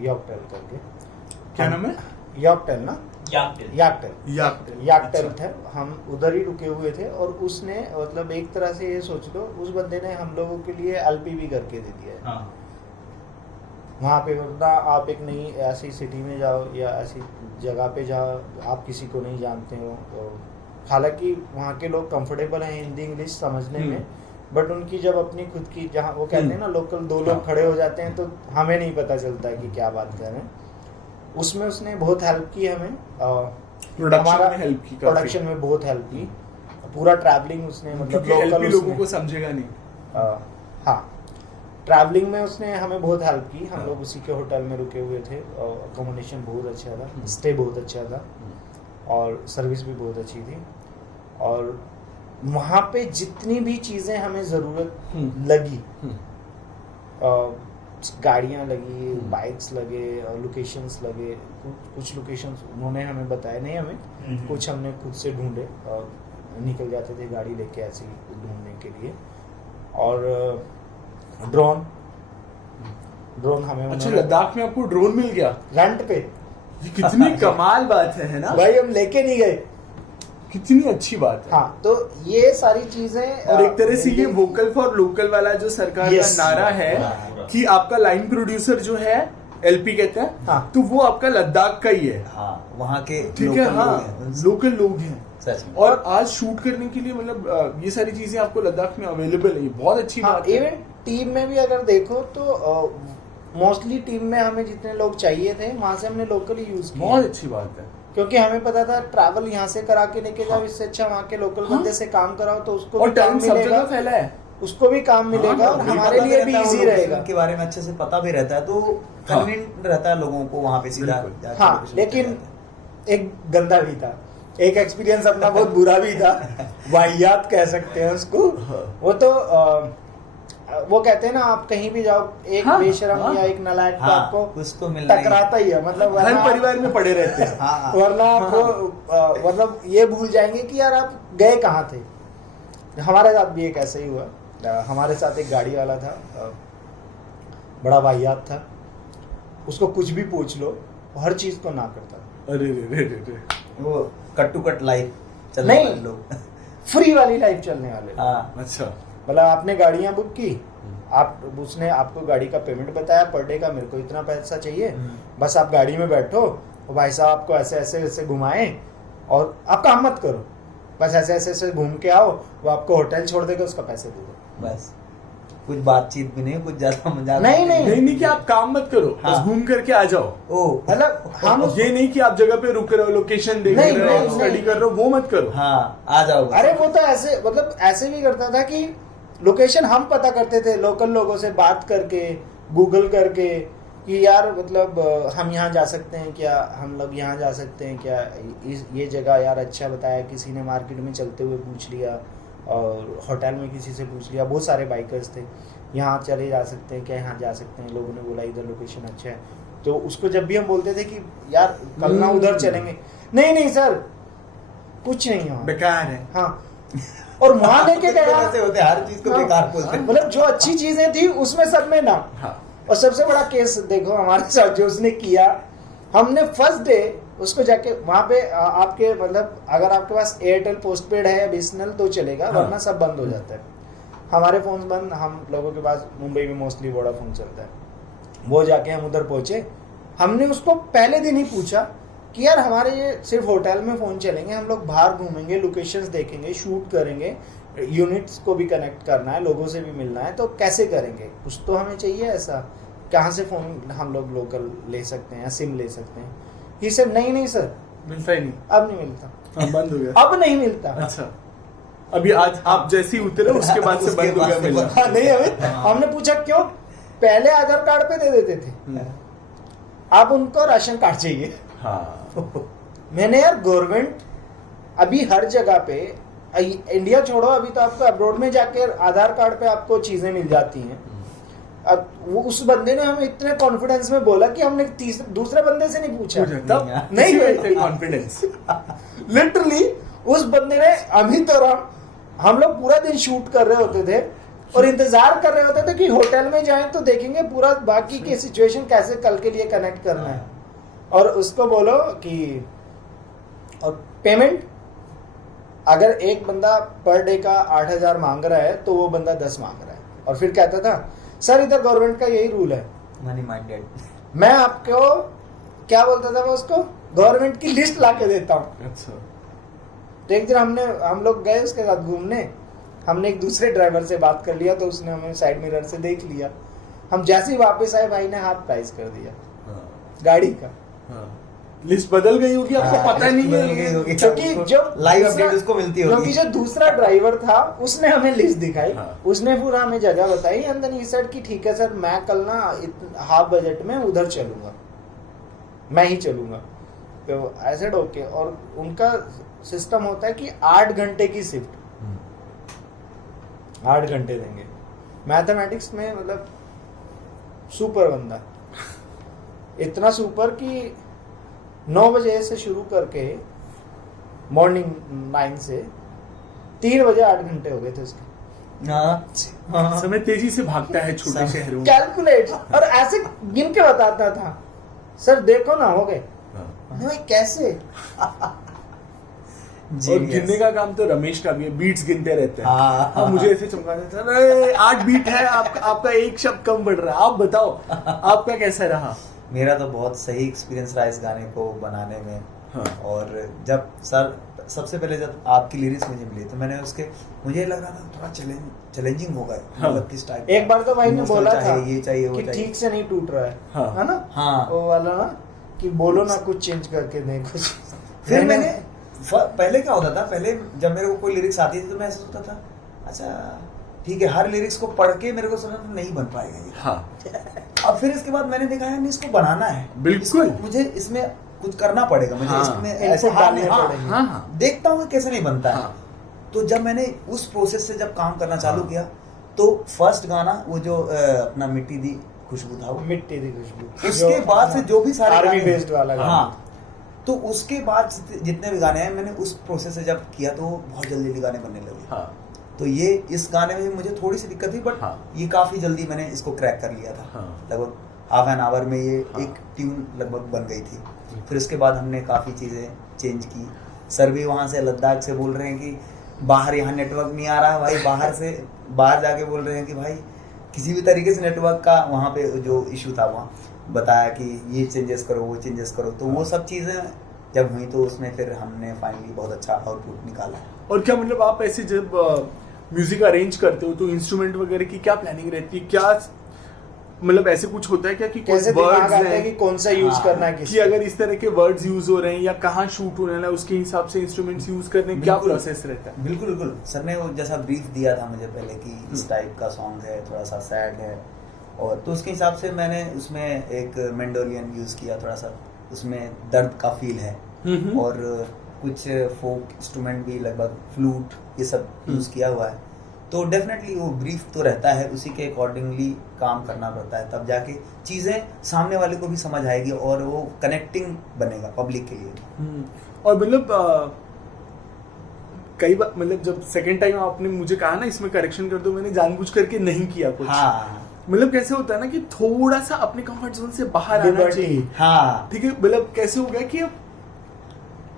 यॉकटेल करके। क्या नाम है? यॉकटेल ना, याकटेल। याकटेल थे, हम उधर ही रुके हुए थे और उसने मतलब एक तरह से ये सोच लो उस बंदे ने हम लोगों के लिए एलपीवी करके दे दिया है। हाँ। वहाँ पे वरना आप एक नई ऐसी सिटी में जाओ या ऐसी जगह पे जाओ, आप किसी को नहीं जानते हो, तो हालांकि वहाँ के लोग कंफर्टेबल हैं हिंदी इंग्लिश समझने में, बट उनकी जब अपनी खुद की, जहाँ वो कहते हैं ना लोकल दो लोग खड़े हो जाते हैं तो हमें नहीं पता चलता है कि क्या बात कर रहे हैं। उसमें उसने बहुत हेल्प की हमें, प्रोडक्शन में हेल्प की, प्रोडक्शन में बहुत हेल्प की, पूरा ट्रैवलिंग उसने मतलब लोकल लोगों को समझेगा नहीं। हाँ ट्रैवलिंग में उसने हमें बहुत हेल्प की, हम लोग उसी के होटल में रुके हुए थे, अकोमोडेशन बहुत अच्छा था, स्टे बहुत अच्छा था और सर्विस भी बहुत अच्छी थी। और वहाँ पे जितनी भी चीज़ें हमें ज़रूरत लगी, गाड़ियाँ लगी, बाइक्स लगे, लोकेशंस लगे, कुछ लोकेशंस उन्होंने हमें बताए नहीं हमें, कुछ हमने खुद से ढूंढे और निकल जाते थे गाड़ी लेके ऐसे ही ढूंढने के लिए। और ड्रोन हमें, अच्छा लद्दाख में आपको ड्रोन मिल गया रेंट पे? ये कितनी कमाल बात है ना भाई, हम लेके नहीं गए, कितनी अच्छी बात है। हाँ तो ये सारी चीजें, और एक तरह से ये वोकल फॉर लोकल वाला जो सरकार का नारा है कि आपका लाइन प्रोड्यूसर जो है एलपी कहते हैं, हाँ, तो वो आपका लद्दाख का ही है। हाँ वहाँ के ठीक है, हाँ लोकल लोग हैं। और आज शूट करने के लिए मतलब ये सारी चीजें आपको लद्दाख में अवेलेबल है, ये बहुत अच्छी बात है। इवन टीम में भी अगर देखो तो मोस्टली टीम में हमें जितने लोग चाहिए थे वहां से हमने लोकल यूज किया, बहुत अच्छी बात है, क्योंकि हमें पता था ट्रैवल यहाँ से करा के लेके जाओ, इससे अच्छा वहाँ के लोकल बंदे से काम कराओ तो उसको और भी काम टैलेंट सब मिलेगा, जगह फैला है, उसको भी काम मिलेगा और हमारे लिए भी इजी रहेगा। उनके बारे में अच्छे से पता भी रहता है तो कन्वीनियंट रहता है लोगों को वहाँ पे सीधा। हाँ लेकिन एक गंदा भी था, एक एक्सपीरियंस अपना बहुत बुरा भी था, वाहियात कह सकते हैं उसको। वो तो वो कहते हैं ना, आप कहीं भी जाओ एक बेशरम या एक नालायक तो आपको कुछ तो मिलना टकराता ही है, मतलब हर परिवार में पड़े रहते हैं। वरना आपको मतलब ये भूल जाएंगे कि यार आप गए कहाँ थे। हमारे साथ भी एक ऐसे ही हुआ, हमारे साथ एक गाड़ी वाला था, बड़ा वाहियात था, उसको कुछ भी पूछ लो हर चीज को ना करता। अरे रे रे रे, वो कट टू कट लाइफ चलने वाले लोग, फ्री वाली लाइफ चलने वाले। हाँ अच्छा, मतलब आपने गाड़ियां बुक की, आप उसने आपको गाड़ी का पेमेंट बताया पर डे का, मेरे को इतना पैसा चाहिए, बस आप गाड़ी में बैठो और भाई साहब आपको ऐसे ऐसे ऐसे घुमाएं और आप काम मत करो, बस ऐसे ऐसे ऐसे घूम के आओ, वो आपको होटल छोड़ देगा, उसका पैसे दे दो, बस कुछ बातचीत भी नहीं, कुछ ज्यादा मजाक नहीं कि आप काम मत करो, बस घूम करके आ जाओ। ओ मतलब हम ये नहीं कि आप जगह पे रुक रहे हो, लोकेशन देख रहे हो, स्टडी कर रहे हो, वो मत करो। हाँ आ जाओ। अरे वो तो ऐसे मतलब ऐसे भी करता था कि लोकेशन हम पता करते थे लोकल लोगों से बात करके, गूगल करके कि यार मतलब हम यहाँ जा सकते हैं क्या, हम लोग यहाँ जा सकते हैं क्या, ये जगह यार अच्छा बताया, किसी ने मार्केट में चलते हुए पूछ लिया और होटल में किसी से पूछ लिया, बहुत सारे बाइकर्स थे, यहाँ चले जा सकते हैं क्या, यहाँ जा सकते हैं, लोगों ने बोला इधर लोकेशन अच्छा है, तो उसको जब भी हम बोलते थे कि यार कल ना उधर चलेंगे, नहीं सर कुछ नहीं है, बेकार है। हाँ और वहां लेके गया, होते हर चीज को बेकार बोलते हैं, मतलब जो अच्छी चीजें थी उसमें सब में ना। और सबसे बड़ा केस देखो हमारे साथ जो उसने किया, हमने फर्स्ट डे उसको जाके वहां पे आपके मतलब अगर आपके पास एयरटेल पोस्टपेड है या बीएसएनएल तो चलेगा, वरना सब बंद हो जाता है। हमारे फोन बंद, हम लोगों के पास मुंबई में मोस्टली वोडाफोन चलता है। वो जाके हम उधर पहुंचे, हमने उसको पहले दिन ही पूछा कि यार हमारे ये सिर्फ होटल में फ़ोन चलेंगे, हम लोग बाहर घूमेंगे, लोकेशंस देखेंगे, शूट करेंगे, यूनिट्स को भी कनेक्ट करना है, लोगों से भी मिलना है, तो कैसे करेंगे, कुछ तो हमें चाहिए ऐसा, कहाँ से फ़ोन हम लोग लोकल ले सकते हैं या सिम ले सकते हैं। ही सेड नहीं सर मिलता ही नहीं, अब नहीं मिलता, बंद हो गया, अब नहीं मिलता। अच्छा अभी आज आप जैसे ही उतरे उसके बाद से बंद हो गया मिलना। नहीं, हमने पूछा क्यों, पहले आधार कार्ड पे दे देते थे, आप उनको राशन कार्ड चाहिए। हाँ मैंने यार गवर्नमेंट अभी हर जगह पे, इंडिया छोड़ो, अभी तो आपको अब्रॉड में जाकर आधार कार्ड पे आपको चीजें मिल जाती हैं। अब वो उस बंदे ने हमें इतने कॉन्फिडेंस में बोला कि हमने दूसरे बंदे से नहीं पूछा, तब नहीं कॉन्फिडेंस। लिटरली उस बंदे ने, अमित और हम लोग पूरा दिन शूट कर रहे होते थे और इंतजार कर रहे होते थे कि होटल में जाएं तो देखेंगे पूरा बाकी की सिचुएशन कैसे कल के लिए कनेक्ट करना है। और उसको बोलो कि और पेमेंट, अगर एक बंदा पर डे का 8,000 मांग रहा है तो वो बंदा 10 मांग रहा है, और फिर कहता था सर इधर गवर्नमेंट का यही रूल है, मनी माइंडेड। मैं आपको क्या बोलता था, मैं उसको गवर्नमेंट की लिस्ट ला के देता हूँ। अच्छा। तो एक दिन हम लोग गए उसके साथ घूमने, हमने एक दूसरे ड्राइवर से बात कर लिया तो उसने हमें साइड मिरर से देख लिया। हम जैसे ही वापस आए भाई ने हाथ प्राइस कर दिया गाड़ी का। लिस्ट बदल गई होगी, आपको पता नहीं है, क्योंकि जो लाइव अपडेट उसको मिलती होगी। क्योंकि जो दूसरा ड्राइवर था उसने हमें लिस्ट दिखाई, हाँ। उसने पूरा हमें जगह बताई, एंड देन ही सेड कि ठीक है सर मैं कल ना हाफ बजट में उधर चलूंगा, मैं ही चलूंगा। तो आई सेड ओके। और उनका सिस्टम होता है कि 8 घंटे की शिफ्ट, 8 घंटे देंगे। मैथमेटिक्स में मतलब सुपर बंदा, इतना सुपर कि 9 बजे से शुरू करके मॉर्निंग 9 से 3 बजे 8 घंटे हो गए थे उसके। हाँ। समय तेजी से भागता है छोटे शहरों में। कैलकुलेट, और ऐसे गिन के बताता था, सर देखो ना हो गए। भाई कैसे? और गिनने का काम तो रमेश का भी है, बीट्स गिनते रहते हैं। हाँ। हाँ, मुझे ऐसे चमकाते थे, अरे 8 बीट है, आपका एक शब्द कम बढ़ रहा है, आप बताओ आपका कैसा रहा? मेरा तो बहुत सही एक्सपीरियंस रहा इस गाने को बनाने में। हाँ। और जब सबसे पहले जब आपकी लिरिक्स मुझे मिली तो मैंने मुझे लग रहा था थोड़ा चैलेंजिंग होगा, हाँ। मतलब किस टाइप। एक बार तो भाई ने बोला था ये चाहिए वो कि चाहिए, ठीक से नहीं टूट रहा है, हाँ। है ना? हाँ। वो वाला ना कि बोलो ना कुछ चेंज करके दें कुछ। फिर मैंने पहले क्या होता था, पहले जब मेरे को कोई लिरिक्स आती थी तो मैं ऐसा सोचता था अच्छा ठीक है, हर लिरिक्स को पढ़ के मेरे को समझ नहीं बन पाएगा ये। हाँ। अब फिर इसके बाद मैंने देखा है नहीं, इसको बनाना है, बिल्कुल। मुझे इसमें कुछ करना पड़ेगा, मुझे हाँ। इसमें इनपुट ऐसे डालने हाँ, पड़ेंगे। हाँ, हाँ। देखता हूँ कैसे नहीं बनता है। हाँ। तो जब मैंने उस प्रोसेस से जब काम करना चालू हाँ। किया तो फर्स्ट गाना वो जो अपना मिट्टी दी खुशबू था वो, मिट्टी दी खुशबू, उसके बाद से जो भी सारे आर्मी गाने- बेस्ड वाला गाना। हाँ, तो उसके बाद जितने भी गाने हैं मैंने उस प्रोसेस से जब किया तो बहुत जल्दी गाने बनने लगे। हाँ। तो ये इस गाने में मुझे थोड़ी सी दिक्कत थी, बट हाँ। ये काफी जल्दी मैंने इसको क्रैक कर लिया था। हाँ। लगभग हाफ एन आवर में ये हाँ। एक ट्यून लगभग बन गई थी। फिर उसके बाद हमने काफ़ी चीज़ें चेंज की। सर भी वहाँ से लद्दाख से बोल रहे हैं कि बाहर यहाँ नेटवर्क नहीं आ रहा भाई, बाहर जाके बोल रहे हैं कि भाई किसी भी तरीके से नेटवर्क का वहाँ पे जो इशू था वहाँ बताया कि ये चेंजेस करो वो चेंजेस करो। तो वो सब चीज़ें जब हुई तो उसमें फिर हमने फाइनली बहुत अच्छा आउटपुट निकाला है। और क्या मतलब आप ऐसे जब म्यूजिक अरेंज करते हो तो इंस्ट्रूमेंट वगैरह की क्या प्लानिंग रहती है, क्या मतलब ऐसे कुछ होता है क्या कि कैसे दिमाग आता है कि कौन सा यूज हाँ, करना है कि किसको? अगर इस तरह के वर्ड्स यूज हो रहे हैं या कहाँ शूट होने वाला है उसके हिसाब से इंस्ट्रूमेंट्स यूज करने क्या बिल्कुल। प्रोसेस रहता है? बिल्कुल बिल्कुल, सर ने वो जैसा ब्रीफ दिया था मुझे पहले कि इस टाइप का सॉन्ग है, थोड़ा सा सैड है, और तो उसके हिसाब से मैंने उसमें एक मेंडोलियन यूज किया, थोड़ा सा उसमें दर्द का फील है, और कुछ फोक इंस्ट्रूमेंट भी लगभग फ्लूट ये सब यूज किया हुआ है। तो डेफिनेटली वो ब्रीफ तो रहता है, उसी के अकॉर्डिंगली काम करना पड़ता है, तब जाके चीज़ें सामने वाले को भी समझ आएगी और वो कनेक्टिंग बनेगा पब्लिक के लिए। और मतलब कई बार मतलब जब सेकंड टाइम आपने मुझे कहा ना इसमें करेक्शन कर दो, मैंने जानबूझ करके नहीं किया कुछ। हाँ मतलब कैसे होता है ना कि थोड़ा सा अपने कंफर्ट जोन से बाहर आना Liberty। चाहिए। हाँ ठीक है, मतलब कैसे हो गया कि अब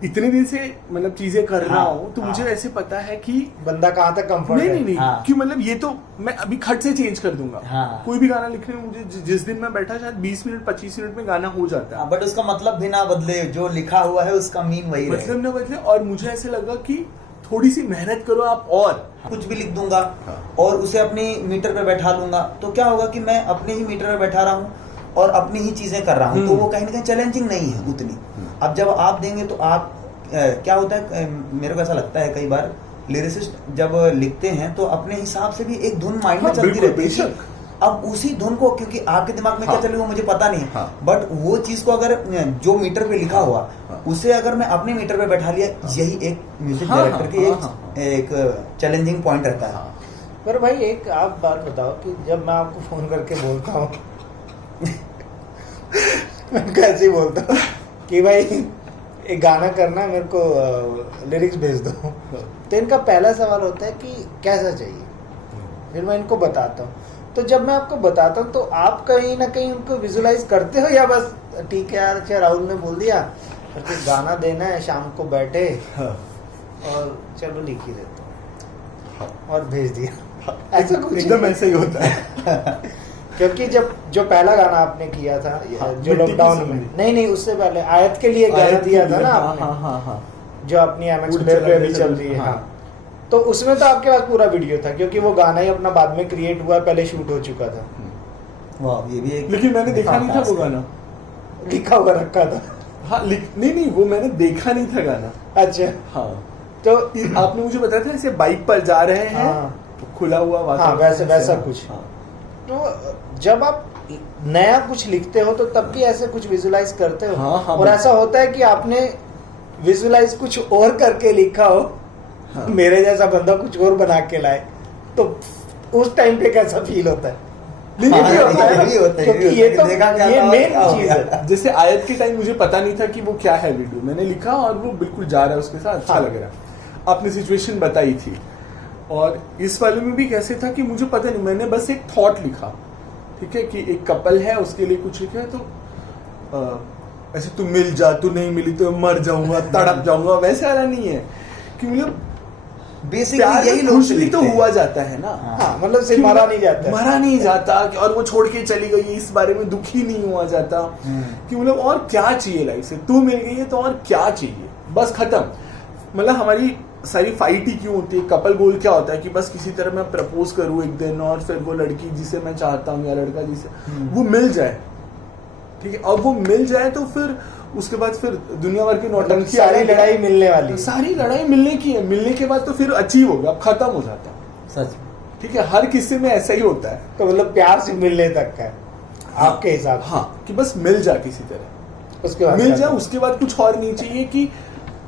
इतने दिन से मतलब चीजें कर रहा हाँ, हूँ तो हाँ। मुझे ऐसे पता है कि बंदा कहाँ तक कंफर्ट है? नहीं हाँ। कि मतलब ये तो मैं अभी खट से चेंज कर दूंगा। हाँ। कोई भी गाना लिखने में मुझे जिस दिन मैं बैठा शायद 20 मिनट 25 मिनट में गाना हो जाता है, बट उसका मतलब भी ना बदले, जो लिखा हुआ है उसका मीन वही रहे। मतलब न बदले। और मुझे ऐसे लगा कि थोड़ी सी मेहनत करो आप, और कुछ भी लिख दूंगा हाँ। और उसे अपनी मीटर पे बैठा लूंगा तो क्या होगा कि मैं अपने ही मीटर पे बैठा रहा हूँ और अपनी ही चीजें कर रहा हूँ, तो वो कहीं ना कहीं चैलेंजिंग नहीं है उतनी। अब जब आप देंगे तो आप क्या होता है, मेरे को ऐसा लगता है कई बार लिरिसिस्ट जब लिखते हैं तो अपने हिसाब से भी एक धुन माइंड में हाँ, चलती बिल्कुल, रहती है बेशक। अब उसी धुन को, क्योंकि आपके दिमाग में क्या हाँ। चल रही है वो मुझे पता नहीं है, हाँ। बट वो चीज को अगर जो मीटर पे लिखा हुआ हाँ। उसे अगर मैं अपने मीटर पे बैठा लिया, यही एक म्यूजिक हाँ, डायरेक्टर हाँ, की हाँ, एक चैलेंजिंग पॉइंट रहता है। हाँ। पर भाई एक आप बात बताओ कि जब मैं आपको फोन करके बोलता हूँ मैं उनको ऐसे ही बोलता हूँ कि भाई एक गाना करना है, मेरे को लिरिक्स भेज दो, तो इनका पहला सवाल होता है कि कैसा चाहिए, फिर मैं इनको बताता हूँ। तो जब मैं आपको बताता हूँ तो आप कहीं ना कहीं उनको विजुलाइज करते हो, या बस ठीक है यार, अच्छा राहुल ने बोल दिया और कुछ गाना देना है, शाम को बैठे हाँ। और चलो लिख ही देते हाँ। और भेज दिया, ऐसा कुछ एकदम नहीं। ऐसा ही होता है। क्योंकि जब जो पहला गाना आपने किया था हाँ, जो मिट्टी की लॉकडाउन में, सुगंधी। नहीं उससे पहले आयत के लिए गाना आयत दिया के था लिए, ना हाँ, आपने, हाँ, हाँ, हाँ। जो अपनी एमएक्स उड़ प्लेयर पे चला अभी गया चल चल, रही है। हाँ। हाँ, तो उसमें तो आपके पास पूरा वीडियो था, क्योंकि वो गाना ही अपना बाद में क्रिएट हुआ, पहले शूट हो चुका था, वाह, ये भी एक लेकिन मैंने देखा नहीं था वो fantastic। गाना। लिखा हुआ रखा था। हाँ, नहीं वो मैंने देखा नहीं था गाना। अच्छा, हाँ, तो आपने मुझे बताया था ऐसे बाइक पर जा रहे हैं, हाँ। खुला हुआ हाँ, वातावरण, वैसा कुछ। हाँ। तो जब आप नया कुछ लिखते हो तो तब भी ऐसे कुछ विजुलाइज करते हो, हाँ, हाँ, और ऐसा होता है कि आपने विजुलाइज कुछ और करके लिखा हो, हाँ। मेरे जैसा बंदा कुछ और बना के लाए, तो उस टाइम पे कैसा फील होता है? नहीं, हाँ, ये भी होता है ये ना। भी होता है, क्योंकि ये भी ये होता तो है, देखा क्या ये था, मेन क्या हो चीज गया। है। जैसे आयत के टाइम मुझे पता नहीं था कि वो क्या है वीडियो, मैंने लिखा और वो बिल्कुल जा रहा है उसके साथ, अच्छा हाँ। लग रहा। आपने सिचुएशन बताई थी, और इस वाले में भी कैसे था कि मुझे पता नहीं, मैंने बस एक थॉट लिखा, ठीक है, कि एक कपल है, उसके लिए कुछ लिखा है, तो ऐसे तू मिल जा, तू नहीं मिली तो मर जाऊंगा, तड़प जाऊंगा, वैसे वाला नहीं है कि मतलब बेसिकली प्यार यही में लोग खुश से भी तो लिखते हैं। हुआ जाता है ना। हाँ, मतलब से कि मारा मतलब नहीं जाता है। मरा नहीं जाता कि और वो छोड़ के चली गई, इस बारे में दुखी नहीं हुआ जाता कि मतलब और क्या चाहिए लाइफ से, तू मिल गई है तो और क्या चाहिए, बस खत्म। मतलब हमारी सारी फाइट ही क्यों होती है, कपल गोल क्या होता है कि बस किसी तरह मैं प्रपोज करूं एक दिन, और फिर वो लड़की जिसे मैं चाहता हूँ या लड़का जिसे वो मिल जाए, ठीक है, और वो मिल जाए तो फिर उसके बाद फिर दुनिया भर की नौटंकी, सारी लड़ाई मिलने वाली है। सारी लड़ाई मिलने की है, मिलने के बाद तो फिर अचीव हो गया, अब खत्म हो जाता है, सच में। ठीक है, हर किस्से में ऐसा ही होता है। तो मतलब प्यार से मिलने तक का है आपके हिसाब से? हाँ, कि बस मिल जा किसी तरह, उसके बाद मिल क्या जा, करना? उसके बाद कुछ और नहीं चाहिए कि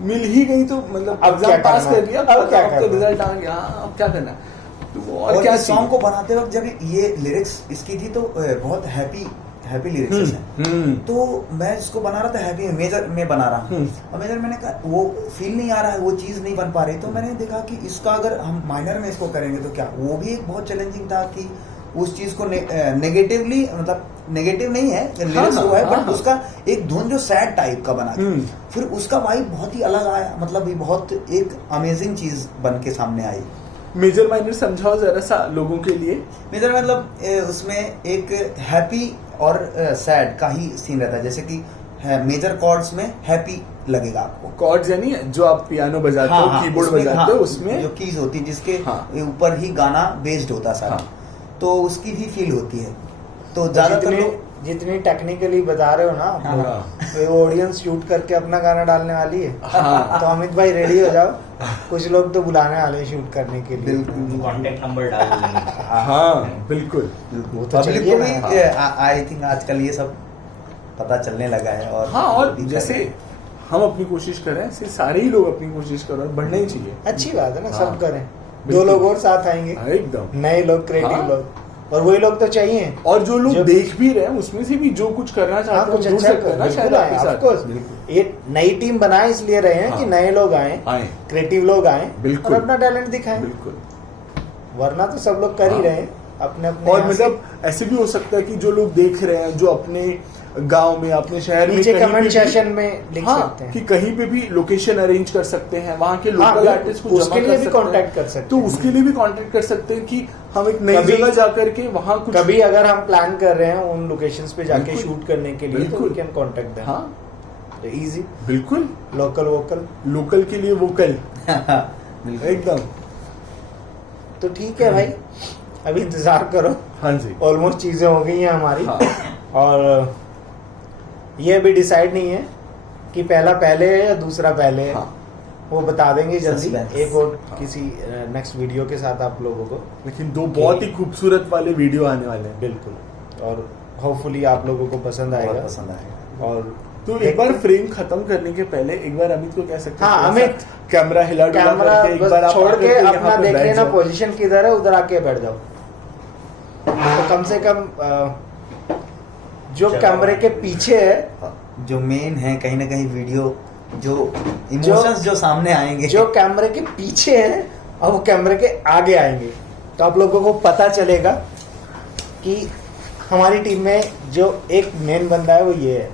मिल ही गई तो मतलब अब क्या एग्जाम पास करना? कर लिया, अब क्या अब तो करना? रिजल्ट आ गया, हाँ, अब क्या करना, तो और क्या इस सॉन्ग चाहिए? को बनाते वक्त जब ये लिरिक्स इसकी थी तो बहुत हैप्पी लिरिक्स है। तो मैं इसको बना रहा था हैप्पी मेजर में बना रहा हूँ, और मेजर मैंने कहा वो फील नहीं आ रहा है, वो चीज नहीं बन पा रही, तो मैंने देखा कि इसका अगर हम माइनर में इसको करेंगे तो क्या, वो भी एक बहुत चैलेंजिंग था कि उस चीज को नेगेटिवली, मतलब नेगेटिव नहीं है लिरिक्स हाँ, वो है, हाँ, बट हाँ। उसका एक धुन जो सैड टाइप का बना के, फिर उसका वाइब बहुत ही अलग आया, मतलब ये बहुत एक अमेजिंग चीज बन के सामने आई। मेजर माइनर समझाओ जरा सा लोगों के लिए। मेजर मतलब उसमें एक हैप्पी और सैड का ही सीन रहता है, जैसे कि मेजर कॉर्ड्स में हैप्पी लगेगा आपको, कॉर्ड्स यानी जो आप पियानो बजाते हो, कीबोर्ड उसमें, बजाते हो, उसमें जो कीज होती है जिसके हाँ। ऊपर ही गाना बेस्ड होता है सारा, हाँ। तो उसकी भी फील होती है। तो ज्यादातर लोग जितनी टेक्निकली बता रहे हो ना आप हाँ, लोग, हाँ। तो ऑडियंस शूट करके अपना गाना डालने वाली है। हाँ। तो अमित भाई रेडी हो जाओ, कुछ लोग तो बुलाने वाले हैं शूट करने के लिए। बिल्कुल कॉन्टेक्ट नंबर डाल देंगे। हाँ, बिल्कुल। वो तो पब्लिक चाहिए को ना। भी आई थिंक आजकल ये सब पता चलने लगा है, और हाँ, और भी कर जैसे रहे हैं। हम अपनी कोशिश कर रहे हैं, ऐसे सारे ही लोग अपनी कोशिश कर रहे हैं, बढ़ना ही चाहिए। अच्छी बात है ना, हाँ। सब करें, दो बिल्कुल। लोग और साथ आएंगे, हाँ, एकदम। नए लोग, क्रिएटिव हाँ। लोग, और वही लोग तो चाहिए। और जो लोग जो- देख भी रहे हैं उसमें से भी जो कुछ करना हाँ, चाहते हैं कुछ जुड़ अच्छा सकते हैं ना शायद आपके साथ। ऑफकोर्स। बिल्कुल। ये नई टीम बनाए इसलिए रहे हैं हाँ। कि नए लोग आए, आए। क्रिएटिव लोग आए बिल्कुल। और अपना टैलेंट दिखाएं, बिल्कुल। वरना तो सब लोग कर ही हाँ। रहे हैं अपने अपने और यहाँ से। मतलब ऐसे भी हो सकता है कि जो लोग देख रहे हैं, जो अपने गांव में, अपने शहर में नीचे कहीं कमेंट पे भी- सेशन में लिख हाँ, सकते हैं कि कहीं पे भी लोकेशन अरेंज कर सकते हैं, वहाँ के लोकल बिल्कुल। आर्टिस्ट को उसके जमा लिए कर भी सकते हैं। contact कर सकते तो हैं। उसके लिए भी कांटेक्ट कर सकते हैं कि हम एक नई कभी- जगह जाकर के वहाँ कुछ कभी अगर हम प्लान कर रहे हैं उन लोकेशंस पे जाके बिल्कुल। शूट करने के लिए, तो बिल्कुल। We can contact them. हाँ, इजी, बिल्कुल, लोकल वोकल। लोकल के लिए वोकल, बिल्कुल। एकदम। तो ठीक है भाई, अभी इंतजार करो, हाँ जी। ऑलमोस्ट चीजें हो गई हैं हमारी। हाँ। और ये अभी डिसाइड नहीं है कि पहला पहले है या दूसरा पहले है। हाँ। वो बता देंगे जल्दी Suspense. एक और किसी नेक्स्ट वीडियो के साथ आप लोगों को। लेकिन 2 बहुत ही खूबसूरत वाले वीडियो आने वाले हैं। बिल्कुल, और होपफुली आप लोगों को पसंद बहुत आएगा। पसंद आएगा। और तो एक बार फ्रेम खत्म करने के पहले एक बार अमित को कह सकते हैं, हाँ, थोड़ा सा अमित, कैमरा हिला डुला कैमरा करके एक बार बस आप छोड़ आकर के यहाँ अपना पे देख बैठ लेना जाओ। पोजीशन किधर है, उधर आके बैठ जाओ। तो कम से कम जो कैमरे के पीछे है, जो मेन है कहीं ना कहीं वीडियो, जो इमोशंस जो सामने आएंगे, जो कैमरे के पीछे है और वो कैमरे के आगे आएंगे, तो आप लोगों को पता चलेगा कि हमारी टीम में जो एक मेन बंदा है वो ये है,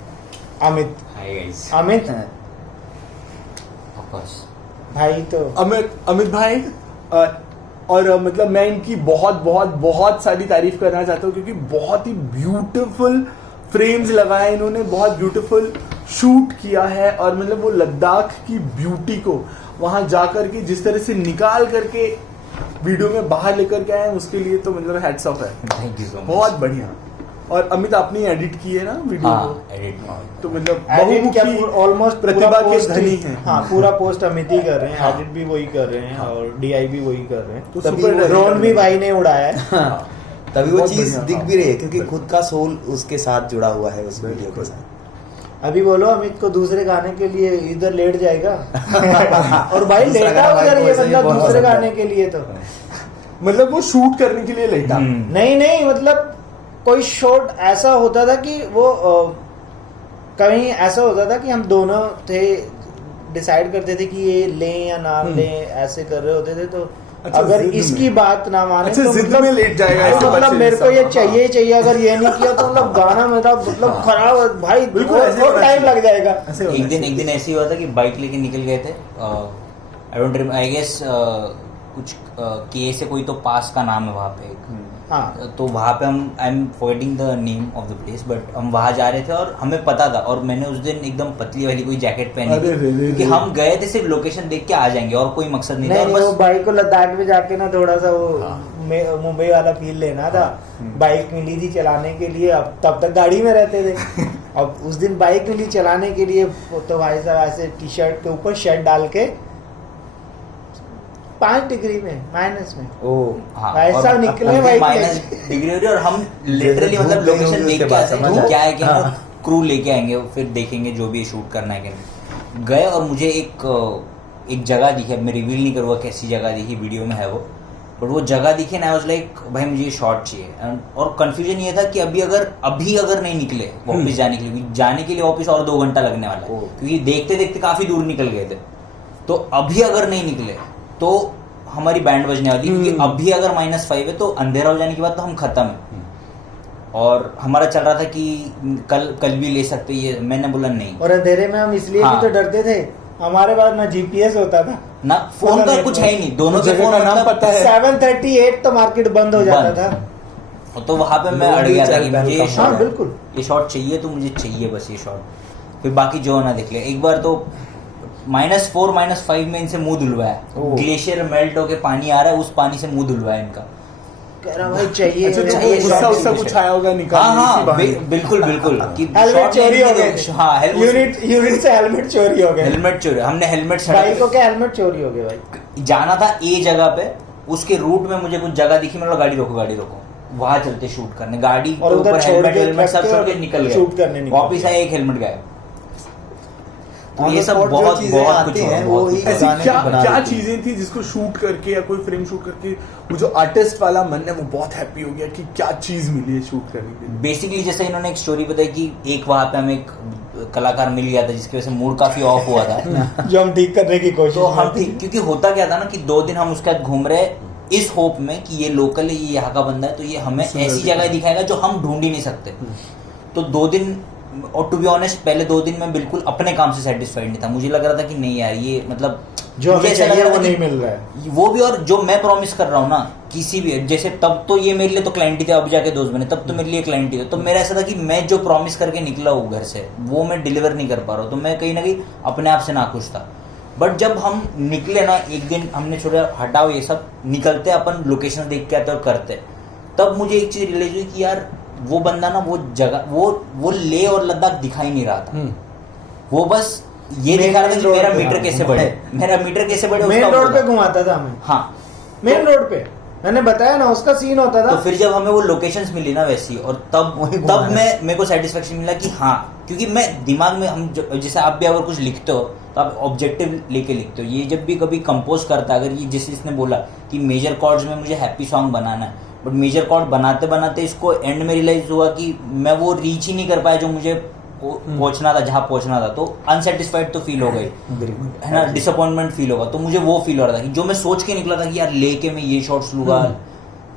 Amit. Hi guys, Amit of course भाई तो अमित भाई और मतलब मैं इनकी बहुत बहुत बहुत सारी तारीफ करना चाहता हूँ, क्योंकि बहुत ही ब्यूटीफुल फ्रेम्स लगाए इन्होंने, बहुत ब्यूटीफुल शूट किया है। और मतलब वो लद्दाख की ब्यूटी को वहां जाकर के जिस तरह से निकाल करके वीडियो में बाहर लेकर के आए, उसके लिए तो मतलब हैट्स ऑफ है। Thank you so much. बहुत बढ़िया। और अमित आपने एडिट की है ना वीडियो हाँ, को, एडिट तो मतलब एडिट क्या बहुमुखी ऑलमोस्ट प्रतिभा के धनी है। हाँ, पूरा पोस्ट अमित ही कर रहे हैं, हाँ। एडिट भी वही कर रहे हैं और डीआई भी वही कर रहे हैं। तो तभी super वो director ड्रोन भी है। भाई ने उड़ाया है। तभी वो बहुत चीज बढ़िया, दिख हाँ। भी रही है, क्योंकि खुद का सोल उसके साथ जुड़ा हुआ है उस वीडियो के साथ। अभी बोलो अमित को दूसरे गाने के लिए इधर लेट जाएगा और भाई दूसरा लेटा गाना भाई उधर को ये ऐसे ही बंदा बहुत दूसरे पसंद है। गाने के लिए तो मतलब वो शूट करने के लिए लेटा। नहीं मतलब कोई शॉट ऐसा होता था कि वो कहीं ऐसा होता था कि हम दोनों थे, डिसाइड करते थे कि ये लें या ना लें, ऐसे कर रहे होते थे। तो अच्छा, अगर जिद इसकी में। बात ना माने अच्छा, तो जिद मतलब में लेट जाएगा ऐसे मतलब बच्चे मेरे को जैसा। ये चाहिए ही चाहिए, अगर ये नहीं किया तो मतलब गाना मेरा मतलब खराब भाई, बिल्कुल ऐसे बहुत होना टाइम चाहिए। लग जाएगा। ऐसे होना एक दिन चाहिए। ऐसे ही हुआ था कि बाइक लेके निकल गए थे, आई गेस कुछ के से कोई तो पास का नाम है वहाँ पे एक। हाँ, तो वहाँ पे हम I am forgetting the name of the place, but हम वहाँ जा रहे थे और हमें पता था, और मैंने उस दिन एकदम पतली वाली कोई जैकेट पहनी अरे रे थी, रे क्योंकि रे। हम गए थे सिर्फ लोकेशन देख के आ जाएंगे और कोई मकसद नहीं था। नहीं और वो बस बाइक को लद्दाख में जाके ना थोड़ा सा वो हाँ। मुंबई वाला फील लेना था। बाइक मिली थी चलाने के लिए, अब तब तक गाड़ी में रहते थे। अब उस दिन बाइक मिली चलाने के लिए, तो भाई साहब ऐसे टी शर्ट के ऊपर शर्ट डाल के 5 डिग्री में माइनस में हाँ, भाई और साहब निकले अभी बाइक माइनस लेके। डिग्री हो रही है और हम लिटरली धूप मतलब लगी लोकेशन होगी देख उसके के बाद आते समझ हैं, आया। क्या है कि हाँ। क्रू लेके आएंगे, फिर देखेंगे जो भी शूट करना है कि नहीं। गए और मुझे एक जगह दिखी, अब मैं रिवील नहीं करूँगा कैसी जगह दिखी, वीडियो में है वो, बट वो जगह दिखी ना, आई वाज लाइक भाई मुझे ये शॉट चाहिए। और कंफ्यूजन ये था कि अभी अगर नहीं निकले वापस जाने के लिए, जाने के लिए वापस और 2 घंटा लगने वाला है, क्योंकि देखते देखते काफी दूर निकल गए थे। तो अभी अगर नहीं निकले तो हमारी बैंड बजने वाली, क्योंकि अभी अगर -5 है तो अंधेरा हो जाने के बाद तो हम खत्म है। और हमारा चल रहा था कि कल भी ले सकते ये, मैंने बोला नहीं। और अंधेरे में हम इसलिए हाँ। भी तो डरते थे, हमारे पास ना जीपीएस होता था ना फोन का कुछ है ही नहीं, दोनों के जगह फोन का नाम मतलब पता है। 7:38 तो मार्केट बंद हो जाता बंद। था। तो वहां पे मैं लोग अड़ भी गया था चल कि पहल मुझे का ये हाँ, शॉट, बिल्कुल। ये शॉट चाहिए, तो मुझे चाहिए बस ये शॉट। फिर बाकी जो होना देख लिया। एक बार तो -4 -5 में इनसे मुंह धुलवाया, ग्लेशियर मेल्ट होके पानी आ रहा है, उस पानी से मुंह धुलवाया इनका। कह रहा भाई चाहिए अच्छा, तो चाहिए, वो गुस्सा चाहिए। उस्सा कुछ आया होगा निकाल हाँ बिल्कुल कि हेलमेट shot चोरी नहीं हो दिए गए थे। थे। हाँ यूनिट से हेलमेट चोरी हो गए। हेलमेट चोरी, हमने हेलमेट बाइक को क्या हेलमेट चोरी हो गए भाई। जाना था ए जगह पे, उसके रूट में मुझे कुछ जगह दिखी, मतलब गाड़ी रोको, वहां चलते शूट करने, गाड़ी और के उधर ऊपर छोड़ हेलमेट के हेलमेट सब रख के छोड़ के और निकल शूट करने गए, निकल वापिस गए। आए एक हेलमेट गायब। तो On ये the सब spot जो बहुत चीजें बहुत आती कुछ हैं, हुआ, वो ही ऐसी गाने क्या को बना क्या देती हैं। चीजें थी जिसको शूट करके या कोई फ्रेम शूट करके वो जो आर्टिस्ट वाला मन है वो बहुत हैप्पी हो गया कि क्या चीज मिली है शूट करने के लिए। बेसिकली जैसे इन्होंने एक स्टोरी बताई कि एक वहां पे हमें एक कलाकार मिल गया था जिसकी वजह से मूड काफी ऑफ हुआ था। जो हम ठीक करने की कोशिश तो हम में थे। ठीक, क्योंकि होता क्या था ना कि 2 दिन हम उसके साथ घूम रहे इस होप में कि ये लोकल है, ये यहाँ का बंदा है, तो ये हमें ऐसी जगह दिखाएगा जो हम ढूंढ ही नहीं सकते। तो 2 दिन, और टू बी ऑनेस्ट पहले 2 दिन में बिल्कुल अपने काम से सेटिस्फाइड नहीं था। मुझे लग रहा था कि नहीं यार ये मतलब जो मुझे हमें ऐसा लग चाहिए रहा वो था नहीं कि मिल रहा है। वो भी, और जो मैं प्रॉमिस कर रहा हूँ ना किसी भी, जैसे तब तो ये मेरे लिए तो क्लाइंट ही थे, अब जाके दोस्त बने, तब तो मेरे लिए क्लाइंट ही थे। तो मेरा ऐसा था कि मैं जो प्रॉमिस करके निकला हूँ घर से वो मैं डिलीवर नहीं कर पा रहा हूँ, तो मैं कहीं ना कहीं अपने आप से नाखुश था। बट जब हम निकले ना, एक दिन हमने छोड़ा हटाओ ये सब, निकलते अपन लोकेशन देख के आते और करते, तब मुझे एक चीज रियलाइज हुई कि यार वो बंदा ना वो जगह वो ले और लद्दाख दिखाई नहीं रहा था। वो बस ये Main दिखा रहा था कि road मेरा पे, मीटर हाँ। कैसे बढ़े, मेरा मीटर कैसे बढ़े मेन उसका रोड पे बोला। घुमाता था हमें, हाँ मेन रोड पे मैंने बताया ना उसका सीन होता था। तो फिर जब हमें वो लोकेशंस मिली ना वैसी, और तब मेरे को सेटिस्फेक्शन मिला कि हाँ, क्योंकि मैं दिमाग में हम जैसे आप भी अगर कुछ लिखते हो तो आप ऑब्जेक्टिव लेके लिखते हो। ये जब भी कभी कंपोज करता है, अगर ये जैसे इसने बोला कि मेजर कॉर्ड्स में मुझे हैप्पी सॉन्ग बनाना है, बट मेजर कॉर्ड बनाते बनाते इसको एंड में रियलाइज हुआ कि मैं वो रीच ही नहीं कर पाया जो मुझे पहुंचना था, जहाँ पहुंचना था। तो अनसेटिस्फाइड तो फील हो गई, है ना, डिसअपॉइंटमेंट फील होगा। तो मुझे वो फील हो रहा था कि जो मैं सोच के निकला था कि यार लेके मैं ये शॉट्स लूंगा,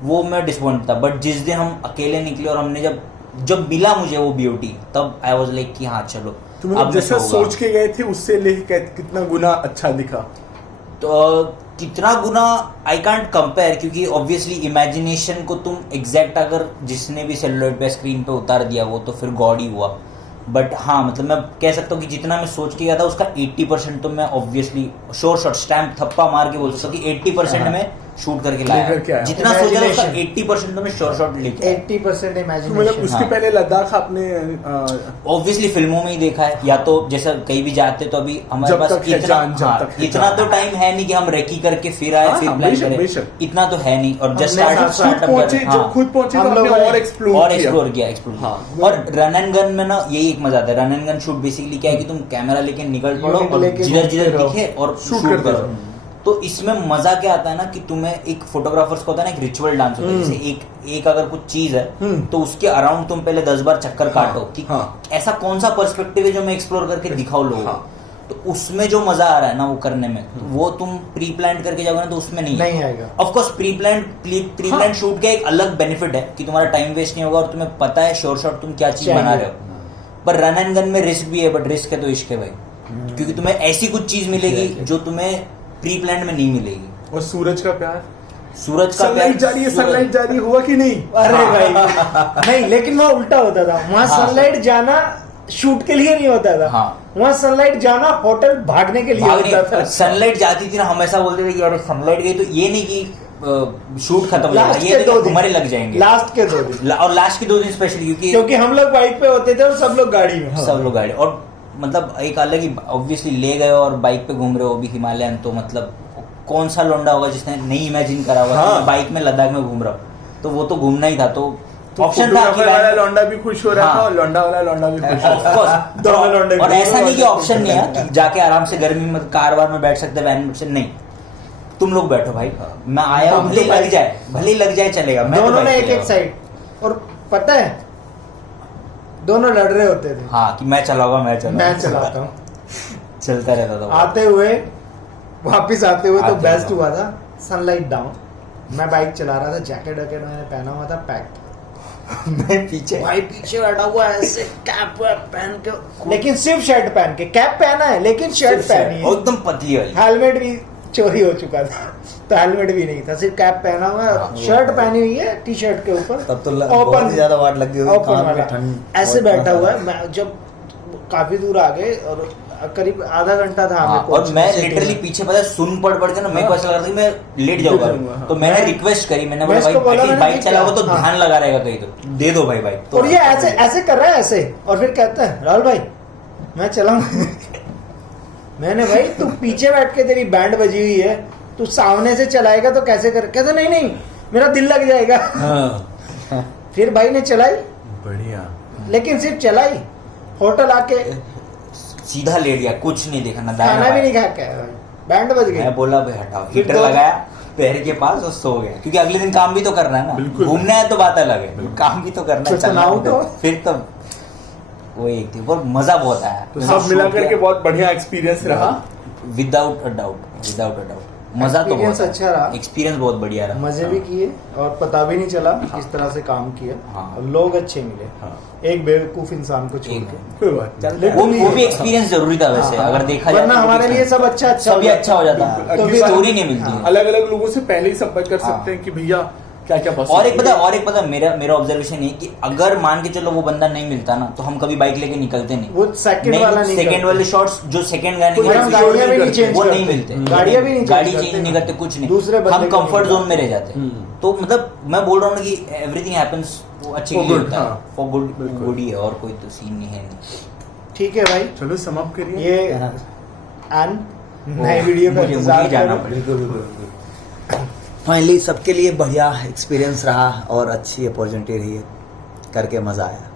वो मैं डिसअपॉइंट था। बट जिस दिन हम अकेले निकले और हमने जब मिला मुझे वो ब्यूटी, तब आई वाज लाइक कि हाँ चलो तो मतलब जैसा सोच के गए थे उससे लेके कितना गुना अच्छा दिखा? तो कितना गुना आई कांट कंपेयर, क्योंकि ऑब्वियसली इमेजिनेशन को तुम एग्जैक्ट अगर जिसने भी सेलुलॉइड पे स्क्रीन पे उतार दिया वो तो फिर गॉड ही हुआ। बट हाँ, मतलब मैं कह सकता हूँ कि जितना मैं सोच के गया था उसका 80% तो मैं ऑब्वियसली श्योर शॉट स्टैम्प थप्पा मार के बोल सकता हूँ कि 80% में शूट करके लेकर लाया। जितना सोचा था उसका Imagination। 80% तो मैं श्योर शॉट लेके आया। 80% तो मतलब इमेजिनेशन। उसके हाँ। पहले लद्दाख आपने ऑब्वियसली फिल्मों में ही देखा है, या तो जैसा कहीं भी जाते तो अभी हमारे जब पास तक है इतना जान, जब हाँ, तक है इतना जान। तो टाइम है नहीं कि हम रेकी करके फिर आए हाँ, फिर हाँ, प्लान बेशक, करें, बेशक। इतना तो है नहीं। और जस्ट हमने खुद स्टार्टअप पहुंचे, हाँ, जब खुद पहुंचे हम तो आपने लोगों ने और एक्सप्लोर किया हाँ, और रन एंड गन में ना यही एक मजा आता है। Run and gun shoot basically क्या है कि तुम कैमरा लेके निकल पड़ो यूनिट और लेके जिधर घूमते जिधर रहो। दिखे और शूट शूट करते करो। रहो। तो इसमें मजा क्या आता है ना कि तुम्हें एक फोटोग्राफर्स को होता है ना एक रिचुअल डांस होता है, जैसे एक अगर कुछ चीज है तो उसके अराउंड तुम पहले 10 बार चक्कर काटो कि ऐसा कौन सा पर्सपेक्टिव है जो मैं एक्सप्लोर करके दिखाऊं लोगों को। तो उसमें जो मजा आ रहा है ना वो करने में, तो वो तुम प्री प्लान करके जाओगे ना तो उसमें नहीं आएगा। Of course pre plan shoot का एक अलग बेनिफिट है कि तुम्हारा टाइम वेस्ट नहीं होगा और तुम्हें पता है श्योर शॉट तुम क्या चीज बना रहे हो। पर रन एंड गन में रिस्क भी है, बट रिस्क है तो इश्क है भाई, क्योंकि तुम्हें ऐसी कुछ चीज मिलेगी जो तुम्हें प्री प्लान में नहीं मिलेगी। और सूरज का प्यार, सूरज का सनलाइट जारी है, सनलाइट जारी हुआ कि नहीं? अरे भाई नहीं, लेकिन वहाँ उल्टा होता था। वहाँ हाँ। सनलाइट जाना शूट के लिए नहीं होता था। हाँ। वहाँ सनलाइट जाना होटल भागने के लिए होता था। सनलाइट जाती थी ना, हमेशा बोलते थे कि यार सनलाइट गई तो ये नहीं कि शूट खत्म हो जाएगा, लास्ट ये के 2 दिन हमारे लग जाएंगे। लास्ट के 2 दिन और लास्ट के 2 दिन स्पेशली क्योंकि हम लोग बाइक पे होते थे और सब लोग गाड़ी में। सब लोग गाड़ी, और मतलब एक अलग ही ऑब्वियसली ले गए और बाइक पे घूम रहे हो, वो भी हिमालयन, तो मतलब कौन सा लोंडा होगा जिसने नहीं इमेजिन करा होगा कि मैं बाइक में लद्दाख में घूम रहा हूँ। तो वो तो घूमना ही था, तो ऑप्शन था कि फोटोग्राफर वाला लौंडा भी खुश हो रहा हाँ। था और लौंडा वाला लौंडा भी खुश हो ऑफ रहा कोर्स दोनों लौंडे और भी। ऐसा नहीं कि ऑप्शन नहीं है कि जाके आराम से गर्मी में कार वार में बैठ सकते, वैन में से नहीं, तुम लोग बैठो भाई, मैं आया हूं, हम भले तो लग जाए चलेगा। मैं तो दोनों ने बाइक पे एक साइड, और पता है दोनों लड़ रहे होते थे। हाँ कि मैं चलाऊंगा मैं चलाता हूँ। चलता रहता था। आते हुए वापिस आते हुए तो आते बेस्ट हुए। हुआ था, सनलाइट डाउन, मैं बाइक चला रहा था, जैकेट वैकेट मैंने पहना हुआ था, पैक्ड, मैं पीछे भाई पीछे बैठा हुआ है ऐसे, कैप पहन के, लेकिन सिर्फ शर्ट पहन के, कैप पहना है लेकिन शर्ट पहनी है, एकदम पतली वाली। हेलमेट भी चोरी हो चुका था तो हेलमेट भी नहीं था, सिर्फ कैप पहना हुआ है, शर्ट पहनी हुई है टी शर्ट के ऊपर, तब तो बहुत ही ज्यादा वाट लग गई होगी, ओपन कान में वाला, ठंड ऐसे बहुत बैठा था। हुआ है। मैं जब काफी दूर आ गए और करीब आधा घंटा था हाँ, हमें और पहुंचने मैं से लिटरली दूर। पीछे पता है सुन पढ़ के ना मेरे को ऐसा लग रहा था कि मैं लेट जाऊंगा। हाँ। तो मैंने रिक्वेस्ट करी, मैंने मैं बोला इसको बोला, भाई मैंने बाइक नहीं चलाओगे तो किया। हाँ। ध्यान लगा रहेगा कहीं, तो दे दो भाई बाइक। तो और ये ऐसे ऐसे कर रहा है ऐसे, और फिर कहता है राहुल भाई मैं चलाऊंगा मैंने भाई तू पीछे बैठ के, तेरी बैंड बजी हुई है, तू सामने से चलाएगा तो कैसे कर, कहता नहीं नहीं मेरा दिल लग जाएगा फिर भाई ने चलाई, बढ़िया, लेकिन सिर्फ चलाई, होटल आके सीधा लेट गया, कुछ नहीं देखा ना खाना भी नहीं खा के आया, बैंड बज गई। मैं बोला भाई हटाओ, फिर हीटर तो- लगाया पैर के पास और सो गया, क्योंकि अगले दिन काम भी तो करना है ना, बिल्कुल। घूमना है तो बात अलग है, काम भी तो करना है, तो चलना सुनाओ भी तो। फिर तो वो एक थी, पर मजा बहुत आया। तो सब मिला करके बहुत बढ़िया एक्सपीरियंस रहा। विदाउट अ डाउट मजा तो Experience बहुत अच्छा रहा। एक्सपीरियंस बहुत बढ़िया रहा। मजे भी किए और पता भी नहीं चला किस तरह से काम किया, हाँ। और लोग अच्छे मिले, हाँ। एक बेवकूफ इंसान को छोड़ एक- के, कोई बात नहीं। वो भी एक्सपीरियंस जरूरी था वैसे, हाँ, अगर देखा जाए वरना तो हमारे भी लिए सब अच्छा सभी अच्छा हो जाता है, तो तो फिर- स्टोरी नहीं मिलती हाँ। है। अलग अलग लोगों से पहले ही संपर्क कर हाँ। सकते हैं कि भैया क्या क्या और एक पता मेरा ऑब्जर्वेशन है कि अगर मान के चलो वो बंदा नहीं मिलता ना, तो हम कभी बाइक लेके निकलते नहीं। वो सेकंड वाला नहीं सेकंड करते। वाले शॉट्स जो सेकंड गाने कुछ के हम गाड़ी गाड़ियां भी नहीं चेंज वो करते, नहीं मिलते, गाड़ियां भी नहीं गाड़ी चेंज चेंज नहीं करते, कुछ नहीं, दूसरे बंदे हम को कंफर्ट नहीं जोन में रह जाते हैं। तो मतलब मैं बोल रहा हूँ ना कि एवरीथिंग हैपेंस वो अच्छे के For लिए good, होता है, हाँ। फॉर बिल्कुल। गुड ही है, और कोई तो सीन नहीं है नहीं। ठीक है भाई, चलो समाप्त करिए। ये एंड नए वीडियो का मुझे इंतजार जाना करो। पड़ेगा। फाइनली सबके लिए बढ़िया एक्सपीरियंस रहा और अच्छी अपॉर्चुनिटी रही है, करके मज़ा आया।